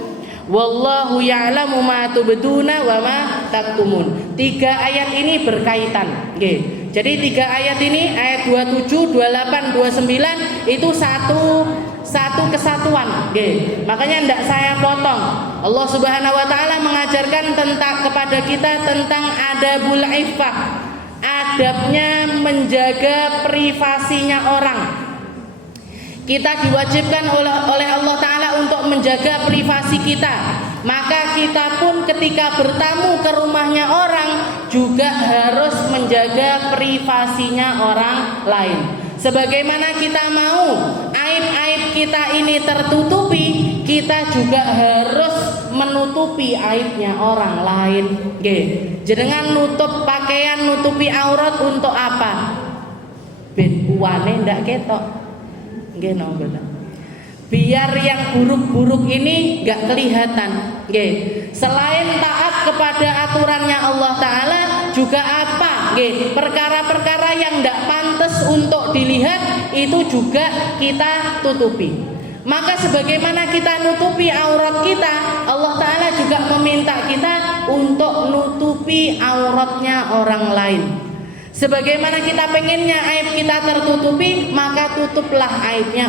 wallahu ya'lamu ma tubduna wa ma taktumun. 3 ayat ini berkaitan. Nggih. Jadi 3 ayat ini, ayat 27, 28, 29 itu satu kesatuan. Nggih. Makanya ndak saya potong. Allah Subhanahu wa taala mengajarkan kepada kita tentang adabul iffah. Adabnya menjaga privasinya orang. Kita diwajibkan oleh Allah Ta'ala untuk menjaga privasi kita. Maka kita pun ketika bertamu ke rumahnya orang juga harus menjaga privasinya orang lain. Sebagaimana kita mau aib-aib kita ini tertutupi, kita juga harus menutupi aibnya orang lain. Nggih. Jenengan nutup pakaian, nutupi aurat untuk apa? Ben uwane ndak ketok. Nggih napa? Biar yang buruk-buruk ini enggak kelihatan. Nggih. Selain taat kepada aturannya Allah Ta'ala, juga apa? Nggih, perkara-perkara yang enggak pantas untuk dilihat itu juga kita tutupi. Maka sebagaimana kita nutupi aurat kita, Allah Ta'ala juga meminta kita untuk nutupi auratnya orang lain. Sebagaimana kita pengennya aib kita tertutupi, maka tutuplah aibnya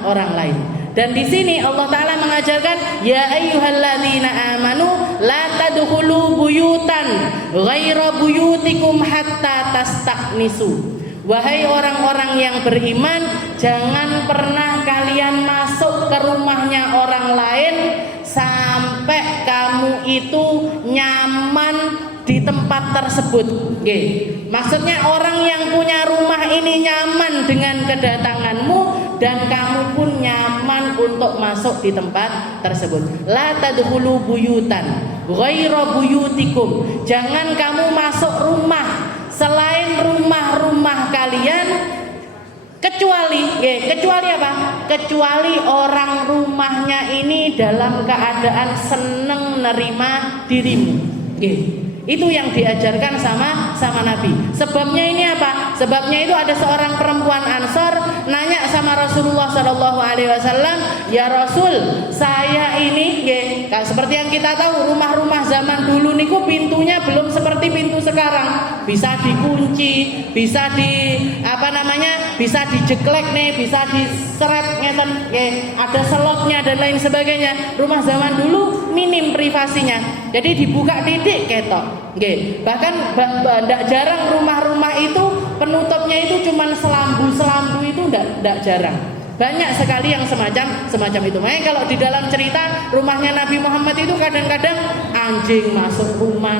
orang lain. Dan di sini Allah Ta'ala mengajarkan, ya ayyuhalladzina amanu la tadkhulu buyutan ghaira buyutikum hatta tasta'nisu. Wahai orang-orang yang beriman, jangan pernah kalian masuk ke rumahnya orang lain sampai kamu itu nyaman di tempat tersebut. Oke. Maksudnya orang yang punya rumah ini nyaman dengan kedatanganmu dan kamu pun nyaman untuk masuk di tempat tersebut. La tadkhulu buyutan ghaira buyutikum. Jangan kamu masuk rumah selain rumah-rumah kalian, kecuali apa? Kecuali orang rumahnya ini dalam keadaan seneng nerima dirimu. Itu yang diajarkan sama Nabi. Sebabnya ini apa? Sebabnya itu ada seorang perempuan Ansor nanya sama Rasulullah Shallallahu Alaihi Wasallam, ya Rasul, saya ini, seperti yang kita tahu rumah-rumah zaman dulu niku pintunya belum seperti pintu sekarang, bisa dikunci, bisa bisa dijeklek nih, bisa diseret ngeten, ada selotnya dan lain sebagainya. Rumah zaman dulu minim privasinya, jadi dibuka titik ketok. Bahkan tidak jarang rumah-rumah itu penutupnya itu cuma selambu itu tidak jarang. Banyak sekali yang semacam itu. Makanya kalau di dalam cerita rumahnya Nabi Muhammad itu kadang-kadang anjing masuk rumah,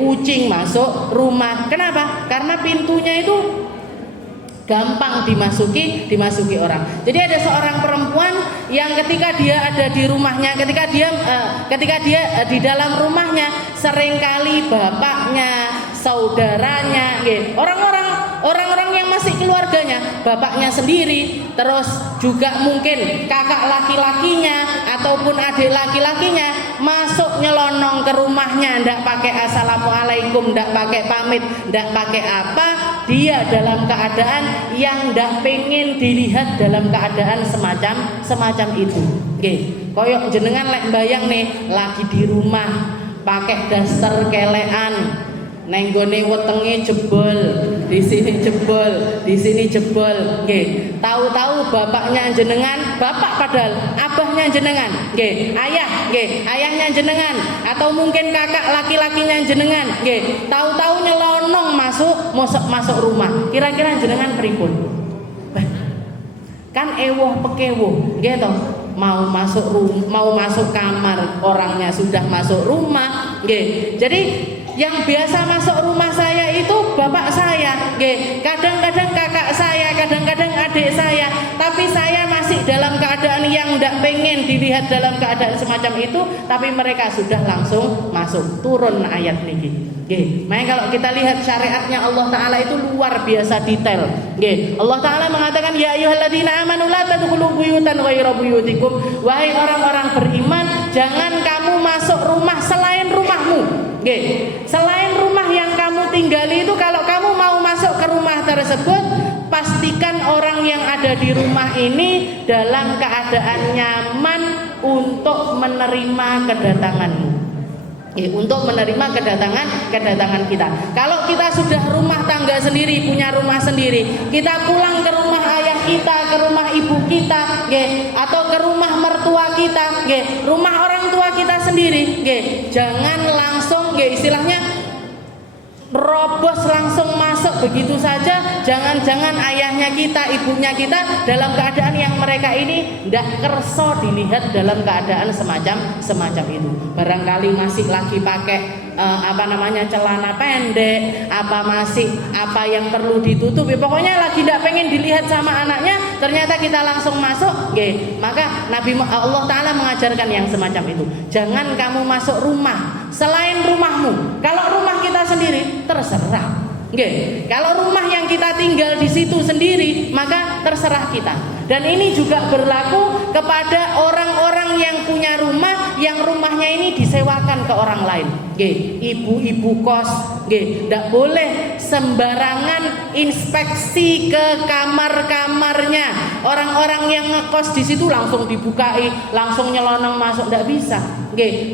kucing masuk rumah. Kenapa? Karena pintunya itu gampang dimasuki orang. Jadi ada seorang perempuan yang ketika dia ada di rumahnya, ketika dia di dalam rumahnya, seringkali bapaknya, saudaranya, orang-orang yang masih keluarganya, bapaknya sendiri, terus juga mungkin kakak laki-lakinya ataupun adik laki-lakinya masuk nyelonong ke rumahnya, ndak pakai assalamualaikum, ndak pakai pamit, ndak pakai apa, dia dalam keadaan yang ndak pengen dilihat dalam keadaan semacam itu. Koyok jenengan lek bayang nih lagi di rumah pakai daster kelean, nenggone wetenge jebol, di sini jebol. Tahu-tahu bapaknya jenengan, bapak padahal abahnya jenengan, ayahnya jenengan, atau mungkin kakak laki-lakinya jenengan, tahu-tahu nyelonong masuk rumah. Kira-kira jenengan pripun? Kan ewoh pekewoh, gitu. Mau masuk kamar, orangnya sudah masuk rumah, nggih. Jadi yang biasa masuk rumah saya itu bapak saya, nggih. Kadang-kadang kakak saya, kadang-kadang adik saya, tapi saya masih dalam keadaan yang tidak pengen dilihat dalam keadaan semacam itu, tapi mereka sudah langsung masuk. Turun ayat niki. Nggih. Makanya kalau kita lihat syariatnya Allah Ta'ala itu luar biasa detail. Nggih. Allah Ta'ala mengatakan ya ayyuhalladzina amanu la tadkhulu buyutan ghaira buyutikum. Wahai orang-orang beriman, jangan kamu masuk rumah selain rumahmu. Nggih. Selain rumah yang kamu tinggali itu, kalau kamu mau masuk ke rumah tersebut, pastikan orang yang ada di rumah ini dalam keadaan nyaman untuk menerima kedatanganmu. Untuk menerima kedatangan kita. Kalau kita sudah rumah tangga sendiri, punya rumah sendiri, kita pulang ke rumah ayah kita, ke rumah ibu kita, atau ke rumah mertua kita, rumah orang tua kita sendiri, jangan langsung, istilahnya robos langsung masuk begitu saja. Jangan-jangan ayahnya kita, ibunya kita dalam keadaan yang mereka ini tidak kerso dilihat dalam keadaan semacam itu. Barangkali masih lagi pakai celana pendek, apa yang perlu ditutup, pokoknya lagi tidak pengen dilihat sama anaknya, ternyata kita langsung masuk, maka Allah Ta'ala mengajarkan yang semacam itu. Jangan kamu masuk rumah selain rumahmu. Kalau rumah kita sendiri terserah, kalau rumah yang kita tinggal di situ sendiri, maka terserah kita. Dan ini juga berlaku kepada orang-orang yang punya rumah, yang rumahnya ini disewakan ke orang lain. Ibu-ibu kos, tidak boleh sembarangan inspeksi ke kamar-kamarnya. Orang-orang yang ngekos di situ langsung dibukai, langsung nyelonong masuk, tidak bisa.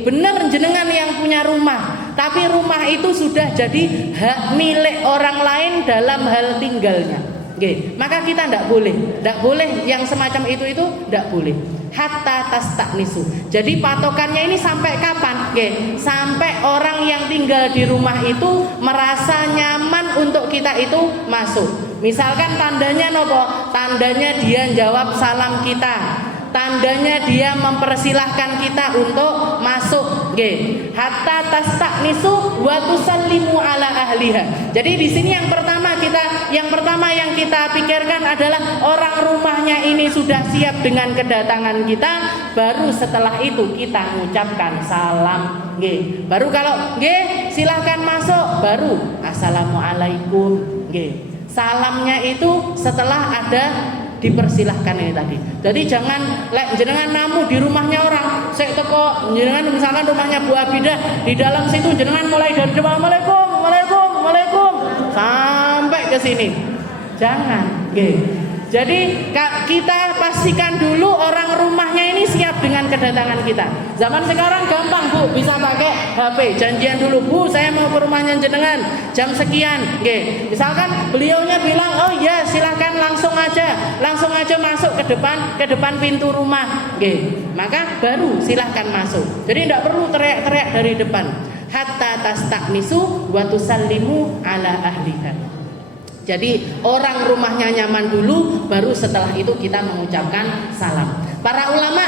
Benar jenengan yang punya rumah, tapi rumah itu sudah jadi hak milik orang lain dalam hal tinggalnya. Maka kita tidak boleh yang semacam itu tidak boleh. Hatta tastaknisu. Jadi patokannya ini sampai kapan? Sampai orang yang tinggal di rumah itu merasa nyaman untuk kita itu masuk. Misalkan tandanya nopo? Tandanya dia jawab salam kita, tandanya dia mempersilahkan kita untuk masuk. Hatta tastaknisu wa tusallimu ala ahliha. Jadi di sini yang pertama yang kita pikirkan adalah orang rumahnya ini sudah siap dengan kedatangan kita, baru setelah itu kita mengucapkan salam. Baru kalau silahkan masuk, baru assalamualaikum. Salamnya itu setelah ada dipersilahkan ini tadi. Jadi jangan jenengan namu di rumahnya orang, saya teko jenengan misalkan rumahnya Bu Abidah, di dalam situ jenengan mulai dari Assalamualaikum sampai ke sini. Jangan, Jadi kita pastikan dulu orang rumahnya ini siap dengan kedatangan kita. Zaman sekarang gampang Bu, bisa pakai HP, janjian dulu, Bu saya mau ke rumahnya jenengan jam sekian. Misalkan beliaunya bilang, oh ya silahkan langsung aja masuk ke depan pintu rumah. Maka baru silahkan masuk. Jadi tidak perlu teriak-teriak dari depan. Hatta tastaknisu wa tusallimu ala ahliha. Jadi orang rumahnya nyaman dulu, baru setelah itu kita mengucapkan salam. Para ulama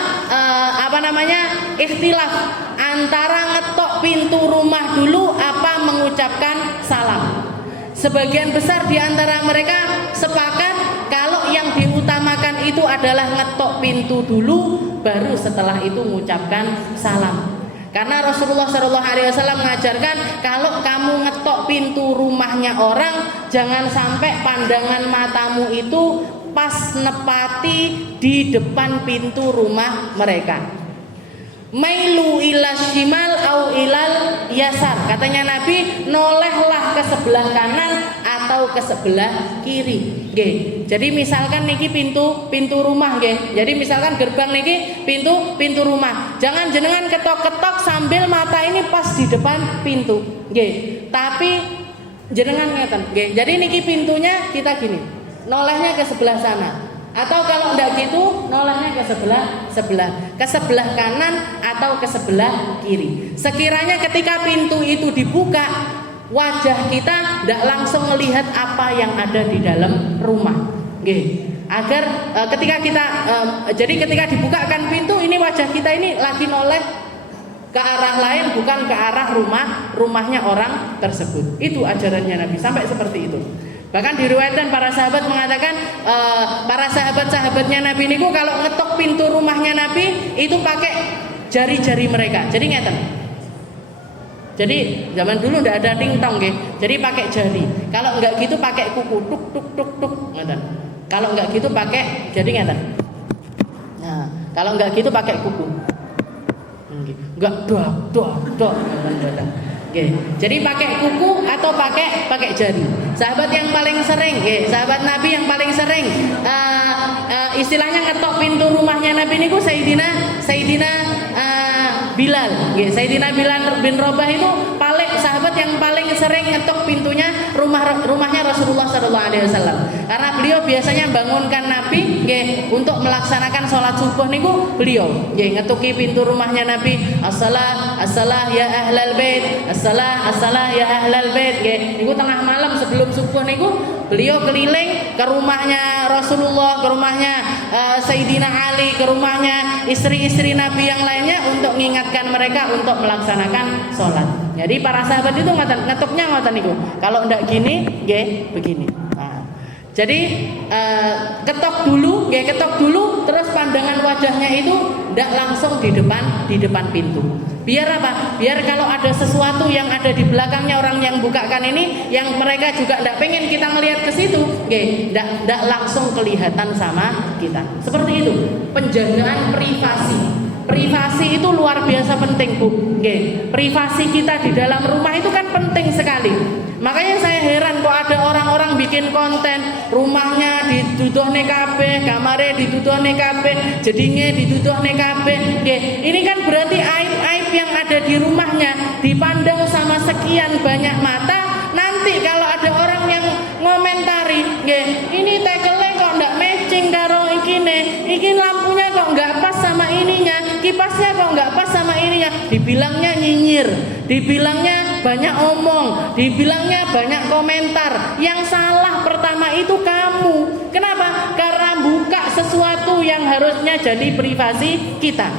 ikhtilaf antara ngetok pintu rumah dulu apa mengucapkan salam. Sebagian besar di antara mereka sepakat kalau yang diutamakan itu adalah ngetok pintu dulu, baru setelah itu mengucapkan salam. Karena Rasulullah SAW mengajarkan kalau kamu ngetok pintu rumahnya orang, jangan sampai pandangan matamu itu pas nepati di depan pintu rumah mereka. Mailu ila shimal au ilal yasar. Katanya Nabi, nolehlah ke sebelah kanan atau ke sebelah kiri. Jadi misalkan niki pintu rumah Jadi misalkan gerbang niki pintu rumah. Jangan jenengan ketok-ketok sambil mata ini pas di depan pintu. Tapi jenengan ngeten. Jadi niki pintunya kita gini. Nolehnya ke sebelah sana. Atau kalau enggak gitu, nolehnya ke sebelah kanan atau ke sebelah kiri. Sekiranya ketika pintu itu dibuka, wajah kita tidak langsung melihat apa yang ada di dalam rumah. Nggih. Agar ketika dibukakan pintu ini wajah kita ini lagi noleh ke arah lain, bukan ke arah rumahnya orang tersebut. Itu ajarannya Nabi, sampai seperti itu. Bahkan diriwayatkan para sahabat mengatakan para sahabat-sahabatnya Nabi niku kalau ngetok pintu rumahnya Nabi itu pakai jari-jari mereka. Jadi ngeten. Jadi zaman dulu ndak ada tingtong nggih. Jadi pakai jari. Kalau enggak gitu pakai kuku tuk tuk tuk tuk ngeten. Kalau enggak gitu pakai jadi ngeten. Nah, kalau enggak gitu pakai kuku. Enggak dok. Oke. Jadi pakai kuku atau pakai jari. Sahabat yang paling sering, sahabat Nabi yang paling sering istilahnya ngetok pintu rumahnya Nabi niku Sayyidina Bilal. Sayyidina Bilal bin Rabah itu sahabat yang paling sering ngetok pintunya rumahnya Rasulullah SAW. Karena beliau biasanya bangunkan Nabi untuk melaksanakan sholat subuh niku beliau ngetuki pintu rumahnya Nabi. As-salah ya ahlal bait, as-salah ya ahlal bait. Niku tengah malam sebelum subuh niku beliau keliling ke rumahnya Rasulullah, ke rumahnya Sayyidina Ali, ke rumahnya istri-istri Nabi yang lainnya untuk mengingatkan mereka untuk melaksanakan sholat. Jadi para sahabat itu ngetoknya ngoten niku. Kalau ndak gini, begini. Nah, jadi ketok dulu, terus pandangan wajahnya itu ndak langsung di depan pintu. Biar apa? Biar kalau ada sesuatu yang ada di belakangnya orang yang bukakan ini, yang mereka juga ndak pengen kita melihat ke situ, ndak langsung kelihatan sama kita. Seperti itu. Penjagaan privasi. Privasi itu luar biasa penting, Bu. Privasi kita di dalam rumah itu kan penting sekali. Makanya saya heran kok ada orang-orang bikin konten rumahnya dituduhne kabeh, kamare dituduhne kabeh, jedinge dituduhne kabeh. Ini kan berarti aib-aib yang ada di rumahnya dipandang sama sekian banyak mata. Nanti kalau ada orang yang ngomentari, ini tegele kok ndak matching karo iki lampunya kok nggak pas sama ininya, kipasnya kok nggak pas sama ininya, dibilangnya nyinyir, dibilangnya banyak omong, dibilangnya banyak komentar. Yang salah pertama itu kamu. Kenapa? Karena buka sesuatu yang harusnya jadi privasi kita.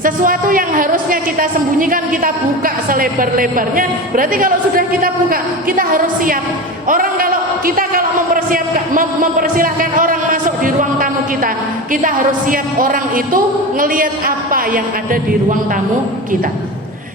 Sesuatu yang harusnya kita sembunyikan kita buka selebar-lebarnya. Berarti kalau sudah kita buka, kita harus siap. Kalau mempersilahkan orang masuk di ruang tamu kita harus siap orang itu ngelihat apa yang ada di ruang tamu kita.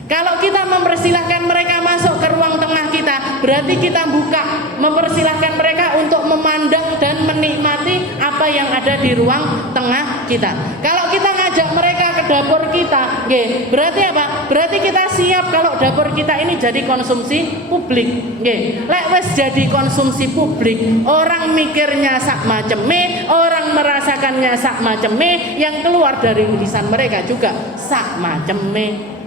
Kalau kita mempersilahkan mereka masuk ke ruang tengah kita, berarti kita buka, mempersilahkan mereka untuk memandang dan menikmati apa yang ada di ruang tengah kita. Kalau kita ngajak mereka ke dapur kita, berarti apa? Berarti kita siap kalau dapur kita ini jadi konsumsi publik. Lek wes jadi konsumsi publik, orang mikirnya sak maceme, orang merasakannya sak maceme, yang keluar dari lisan mereka juga sak maceme.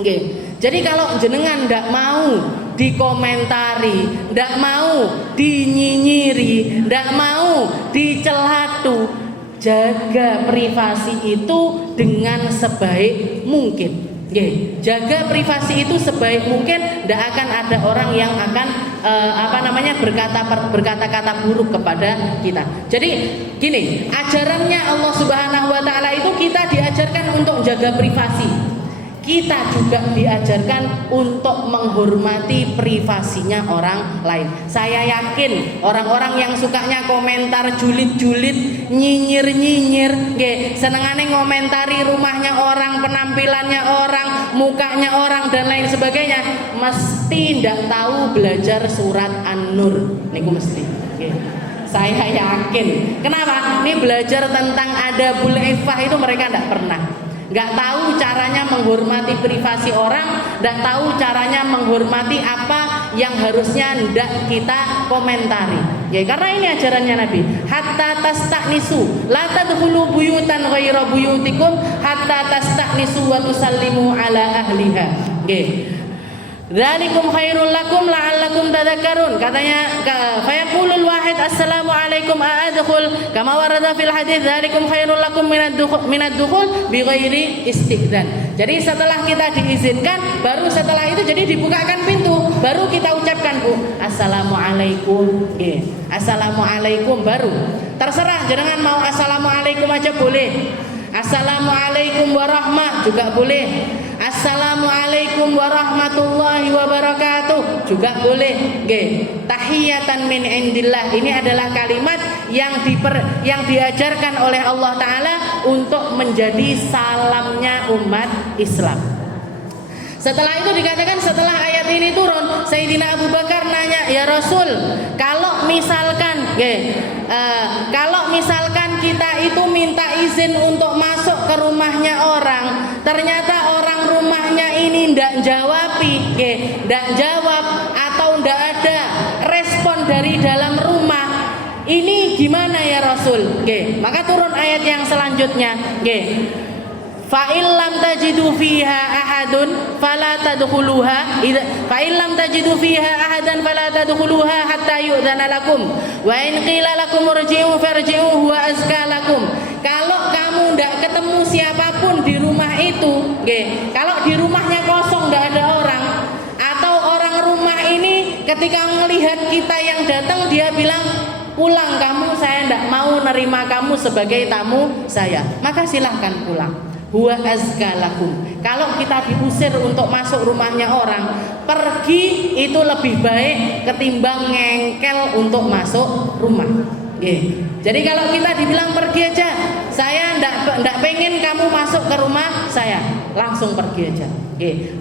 Jadi kalau jenengan ndak mau dikomentari, ndak mau dinyinyiri, ndak mau dicelatu, jaga privasi itu dengan sebaik mungkin. Jaga privasi itu sebaik mungkin. Ndak akan ada orang yang akan berkata-kata buruk kepada kita. Jadi gini, ajarannya Allah Subhanahu wa taala itu kita diajarkan untuk jaga privasi. Kita juga diajarkan untuk menghormati privasinya orang lain. Saya yakin orang-orang yang sukanya komentar julid-julid, nyinyir-nyinyir, senengane ngomentari rumahnya orang, penampilannya orang, mukanya orang dan lain sebagainya, mesti ndak tahu belajar surat An-Nur. Niku mesti. Saya yakin. Kenapa? Ini belajar tentang adabul iffah itu mereka ndak pernah. Nggak tahu caranya menghormati privasi orang, nggak tahu caranya menghormati apa yang harusnya ndak kita komentari. Karena ini ajarannya Nabi. Hatta tasta'nisu, la tadkhulu buyutan ghaira buyutikum hatta tasta'nisu wa tusallimu ala ahliha. Dzalikum khairul lakum la'allakum tadhakkarun. Katanya fayaqulul wahid assalamu alaikum a'adkhul kama warada fil hadits dzalikum khairul lakum minad dukhul bighairi istidhan. Jadi setelah kita diizinkan, baru setelah itu jadi dibukakan pintu, baru kita ucapkan Bu, assalamualaikum. Assalamualaikum baru. Terserah jenengan mau assalamualaikum aja boleh. Assalamualaikum warahmah juga boleh. Assalamualaikum warahmatullahi wabarakatuh juga boleh. Tahiyatan min indillah, ini adalah kalimat yang diajarkan oleh Allah Ta'ala untuk menjadi salamnya umat Islam. Setelah itu dikatakan, setelah ayat ini turun, Sayyidina Abu Bakar nanya, ya Rasul, kalau misalkan kita itu minta izin untuk masuk ke rumahnya orang, ternyata orang rumahnya ini ndak jawab atau ndak ada respon dari dalam rumah, ini gimana ya Rasul? Maka turun ayat yang selanjutnya. Fa illam tajidu fiha ahadun fala tadkhuluha fa illam tajidu fiha ahadan fala tadkhuluha hatta yu'dzana lakum wa in qila lakum irji'u farji'u huwa azka lakum. Kalau kamu tidak ketemu siapapun di rumah itu, kalau di rumahnya kosong tidak ada orang, atau orang rumah ini ketika melihat kita yang datang dia bilang pulang kamu, saya tidak mau nerima kamu sebagai tamu saya, maka silahkan pulang. Huwa azka lakum. Kalau kita diusir untuk masuk rumahnya orang, pergi itu lebih baik ketimbang ngengkel untuk masuk rumah. Jadi kalau kita dibilang pergi aja, saya ndak pengen kamu masuk ke rumah saya, langsung pergi aja.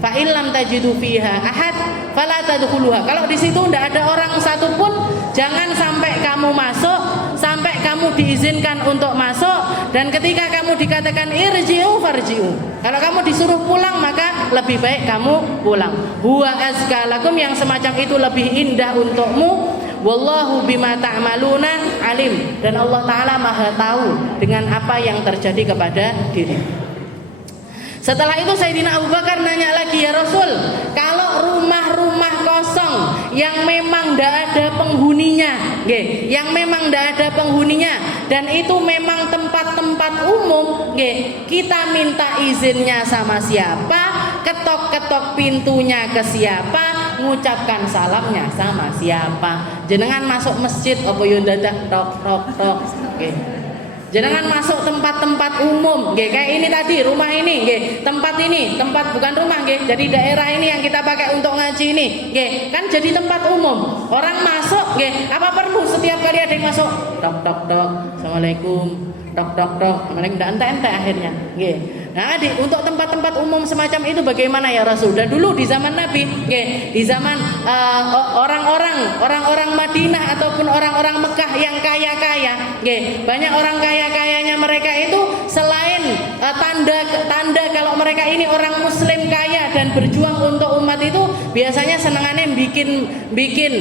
Fa illam tajidu fiha ahad fala tadkhuluha. Kalau di situ ndak ada orang satupun, jangan sampai kamu masuk, sampai kamu diizinkan untuk masuk, dan ketika kamu dikatakan irji'u farji'u, kalau kamu disuruh pulang maka lebih baik kamu pulang. Huwa azka lakum, yang semacam itu lebih indah untukmu. Wallahu bima ta'maluna alim, dan Allah Ta'ala maha tahu dengan apa yang terjadi kepada diri. Setelah itu Sayyidina Abu Bakar nanya lagi, ya Rasul, kalau rumah-rumah kosong yang memang tidak ada penghuninya, dan itu memang tempat-tempat umum, kita minta izinnya sama siapa, ketok-ketok pintunya ke siapa, mengucapkan salamnya sama siapa. Jenengan masuk masjid apa yo dadak tok. Jenengan masuk tempat-tempat umum, kayak ini tadi rumah ini, tempat bukan rumah, jadi daerah ini yang kita pakai untuk ngaji ini, kan jadi tempat umum. Orang masuk, apa perlu setiap kali ada yang masuk tok, assalamualaikum, tok, mereka ente akhirnya. Nah, untuk tempat-tempat umum semacam itu bagaimana ya Rasul? Dan dulu di zaman Nabi, di zaman orang-orang Madinah ataupun orang-orang Mekah yang kaya-kaya, banyak orang kaya-kayanya mereka itu selain tanda kalau mereka ini orang Muslim kaya dan berjuang untuk umat itu, biasanya senengannya bikin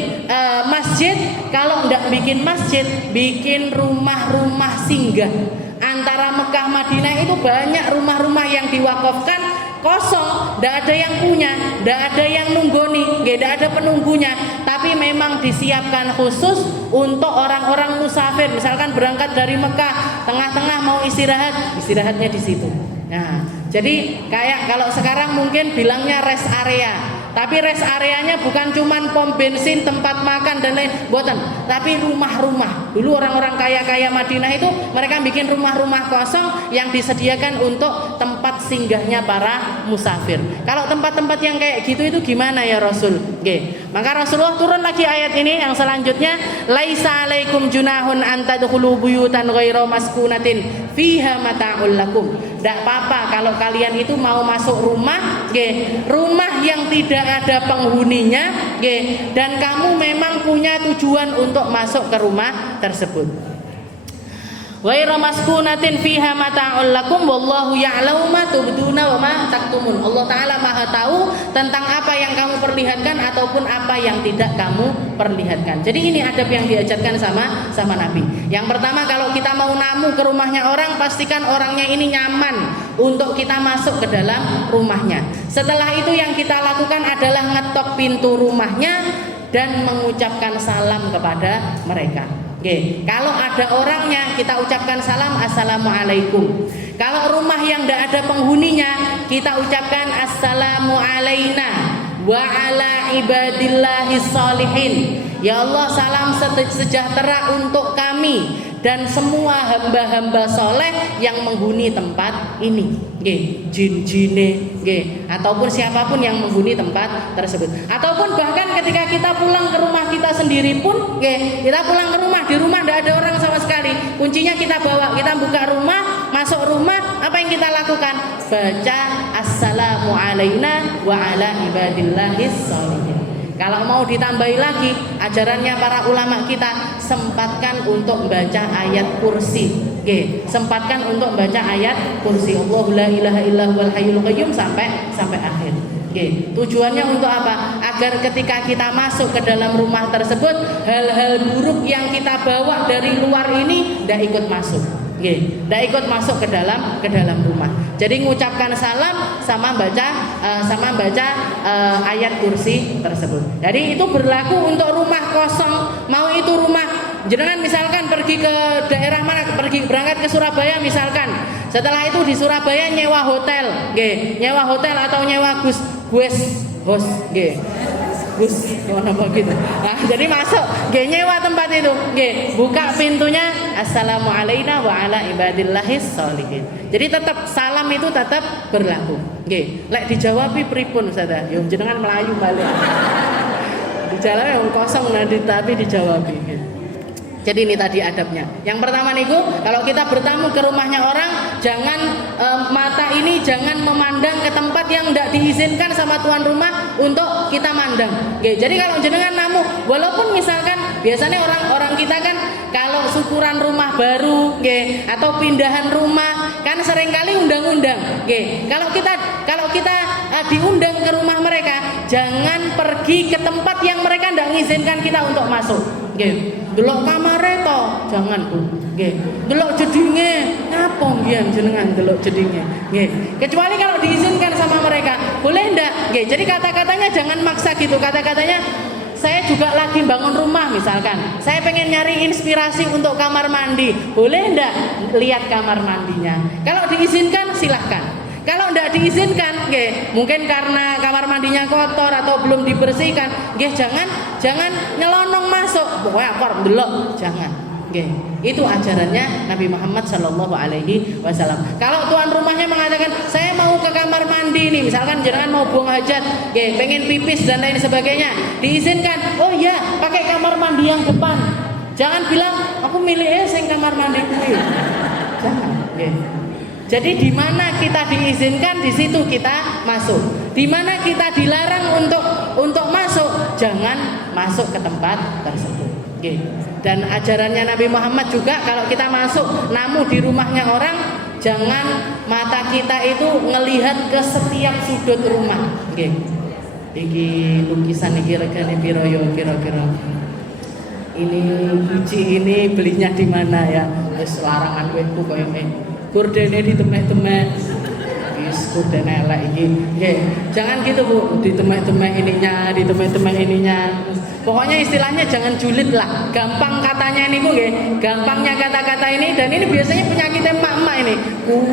masjid. Kalau enggak bikin masjid, bikin rumah-rumah singgah. Antara Mekah Madinah itu banyak rumah-rumah yang diwakafkan kosong, tidak ada yang punya, tidak ada yang nunggoni, tidak ada penunggunya, tapi memang disiapkan khusus untuk orang-orang musafir. Misalkan berangkat dari Mekah, tengah-tengah mau istirahatnya di situ. Nah, jadi kayak kalau sekarang mungkin bilangnya rest area, tapi rest areanya bukan cuman pom bensin, tempat makan dan lain, buatan, tapi rumah-rumah. Dulu orang-orang kaya-kaya Madinah itu mereka bikin rumah-rumah kosong yang disediakan untuk tempat singgahnya para musafir. Kalau tempat-tempat yang kayak gitu itu gimana ya Rasul? Maka Rasulullah turun lagi ayat ini yang selanjutnya, laisa alaikum junahun an tadkhulu buyutan ghairu maskunatin fiha mata'ul lakum. Tidak apa-apa kalau kalian itu mau masuk rumah, rumah yang tidak ada penghuninya, dan kamu memang punya tujuan untuk masuk ke rumah tersebut. Ghairu maskunatin fiha mata'ul lakum wallahu ya'lamu ma tubduna wa ma taktumun. Allah Ta'ala maha tahu tentang apa yang kamu perlihatkan ataupun apa yang tidak kamu perlihatkan. Jadi ini adab yang diajarkan sama Nabi. Yang pertama, kalau kita mau namu ke rumahnya orang, pastikan orangnya ini nyaman untuk kita masuk ke dalam rumahnya. Setelah itu yang kita lakukan adalah ngetok pintu rumahnya dan mengucapkan salam kepada mereka. Oke, kalau ada orangnya kita ucapkan salam assalamualaikum. Kalau rumah yang tidak ada penghuninya kita ucapkan assalamu alaina wa ala ibadillahis sholihin. Ya Allah, salam sejahtera untuk kami dan semua hamba-hamba soleh yang menghuni tempat ini. Nggih, jin-jine, nggih, ataupun siapapun yang menghuni tempat tersebut. Ataupun bahkan ketika kita pulang ke rumah kita sendiri pun, nggih, kita pulang ke rumah, di rumah tidak ada orang sama sekali. Kuncinya kita bawa, kita buka rumah, masuk rumah, apa yang kita lakukan? Baca assalamu alaina wa ala ibadillahis sholihin. Kalau mau ditambahi lagi ajarannya para ulama kita, sempatkan untuk baca ayat kursi. Oke, sempatkan untuk baca ayat kursi. Allahu la ilaha illa huwal hayyul qayyum sampai akhir. Oke, tujuannya untuk apa? Agar ketika kita masuk ke dalam rumah tersebut, hal-hal buruk yang kita bawa dari luar ini tidak ikut masuk. Tidak ikut masuk ke dalam rumah. Jadi mengucapkan salam sama baca ayat kursi tersebut. Jadi itu berlaku untuk rumah kosong. Mau itu rumah jenengan misalkan pergi ke daerah mana, berangkat ke Surabaya misalkan. Setelah itu di Surabaya nyewa hotel, nyewa hotel atau nyewa host, Gus, apa gitu. Nah, jadi masuk, nyewa tempat itu, buka pintunya, assalamu alaina wa ala ibadillahis sholihin. Jadi tetap salam itu tetap berlaku. Lek dijawabi pripun Ustaz? Yo jenengan melayu balik. Dijawab yang kosong nanti tapi dijawabi. Jadi ini tadi adabnya. Yang pertama niku, kalau kita bertamu ke rumahnya orang, jangan mata ini jangan memandang ke tempat yang tidak diizinkan sama tuan rumah untuk kita mandang. Jadi kalau jenengan namu, walaupun misalkan biasanya orang-orang kita kan kalau syukuran rumah baru, atau pindahan rumah, kan seringkali undang-undang. Kalau kita diundang ke rumah mereka, jangan pergi ke tempat yang mereka tidak mengizinkan kita untuk masuk. Delok kamare to, jangan Bu. Delok jedinge, ngapa mbiyen jenengan delok jedinge? Kecuali kalau diizinkan sama mereka, boleh ndak? Jadi kata-katanya jangan maksa gitu. Kata-katanya saya juga lagi bangun rumah misalkan. Saya pengen nyari inspirasi untuk kamar mandi. Boleh ndak lihat kamar mandinya? Kalau diizinkan silahkan. Kalau tidak diizinkan, mungkin karena kamar mandinya kotor atau belum dibersihkan, jangan nyelonong masuk. Pokoknya aku harus delok, jangan. Itu ajarannya Nabi Muhammad SAW. Kalau tuan rumahnya mengatakan saya mau ke kamar mandi nih, misalkan jangan mau buang hajat, pengen pipis dan lain sebagainya, diizinkan. Oh iya, pakai kamar mandi yang depan. Jangan bilang aku milih sing kamar mandi kuwi. Jangan. Jadi di mana kita diizinkan di situ kita masuk. Di mana kita dilarang untuk masuk, jangan masuk ke tempat tersebut. Dan ajarannya Nabi Muhammad juga kalau kita masuk namu di rumahnya orang, jangan mata kita itu ngelihat ke setiap sudut rumah. Iki lukisan iki regane piro yo kira-kira. Ini biji ini belinya di mana ya? Wis larangan kowe koyo kurdene ditemek-temek. Wis kurdene elek iki. Jangan gitu Bu, ditemek-temek ininya. Pokoknya istilahnya jangan julid lah. Gampang katanya ini Bu gampangnya kata-kata ini, dan ini biasanya penyakit emak-emak ini.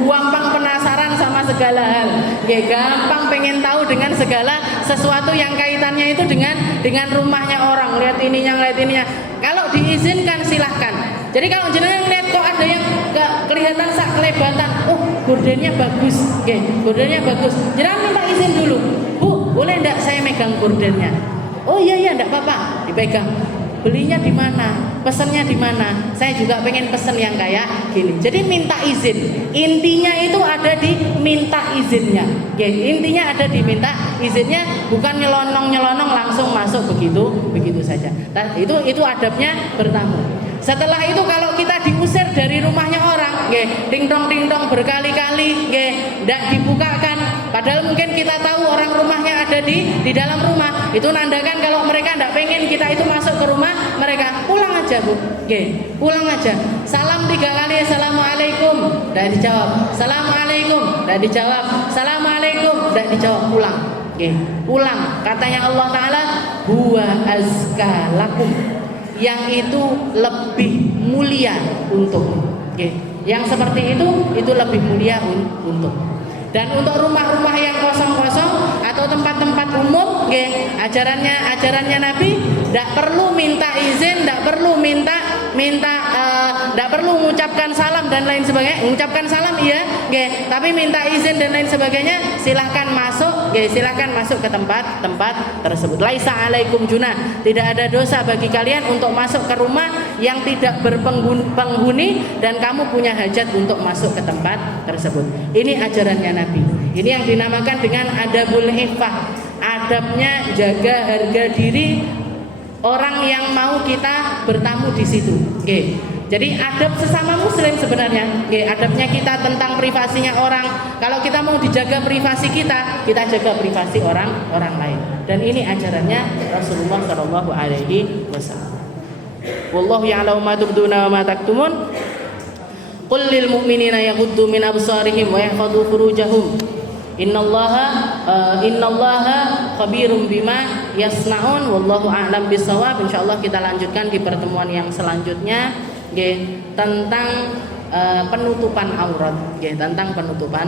Gampang penasaran sama segala hal. Gampang pengen tahu dengan segala sesuatu yang kaitannya itu dengan rumahnya orang, lihat ininya. Kalau diizinkan silahkan. Jadi kalau jenengan lihat kok ada yang gak kelihatan sak kelebatan, gordennya bagus, gordennya bagus. Jenengan minta izin dulu, Bu, boleh enggak saya megang gordennya? Oh iya enggak apa-apa, dipegang. Belinya di mana? Pesennya di mana? Saya juga pengen pesen yang kayak gini. Jadi minta izin. Intinya itu ada di minta izinnya. Intinya ada di minta izinnya, bukan nyelonong langsung masuk begitu saja. Itu adabnya bertamu. Setelah itu kalau kita diusir dari rumahnya orang, ding dong berkali-kali, tidak dibukakan. Padahal mungkin kita tahu orang rumahnya ada di dalam rumah. Itu nandakan kalau mereka tidak pengen kita itu masuk ke rumah mereka. Pulang aja Bu, pulang aja. Salam 3 kali, assalamualaikum, tidak dijawab. Assalamualaikum, tidak dijawab. Assalamualaikum, tidak dijawab. Pulang. Pulang. Katanya Allah Taala, huwa azka lakum. yang itu lebih mulia untukmu. Yang seperti itu lebih mulia untuk. Dan untuk rumah-rumah yang kosong-kosong atau tempat-tempat umum, ajarannya Nabi tidak perlu minta izin, tidak perlu tidak perlu mengucapkan salam dan lain sebagainya. Mengucapkan salam iya, tapi minta izin dan lain sebagainya, silahkan masuk, silahkan masuk ke tempat tersebut. Laisa alaikum junah, tidak ada dosa bagi kalian untuk masuk ke rumah yang tidak berpenghuni dan kamu punya hajat untuk masuk ke tempat tersebut. Ini ajarannya Nabi. Ini yang dinamakan dengan adabul iffah. Adabnya jaga harga diri orang yang mau kita bertamu di situ. Jadi adab sesama muslim sebenarnya. Adabnya kita tentang privasinya orang. Kalau kita mau dijaga privasi kita jaga privasi orang lain. Dan ini ajarannya Rasulullah Shallallahu Alaihi Wasallam. Wallahu ya'lamu ma tubduna wa ma taktumun. Qul lil mu'minina yaghuddu min absarihim wa yahfadhu furujahum. Innallaha khabirum bima yasnaun wallahu a'lam bissawab. Insyaallah kita lanjutkan di pertemuan yang selanjutnya tentang penutupan aurat, tentang penutupan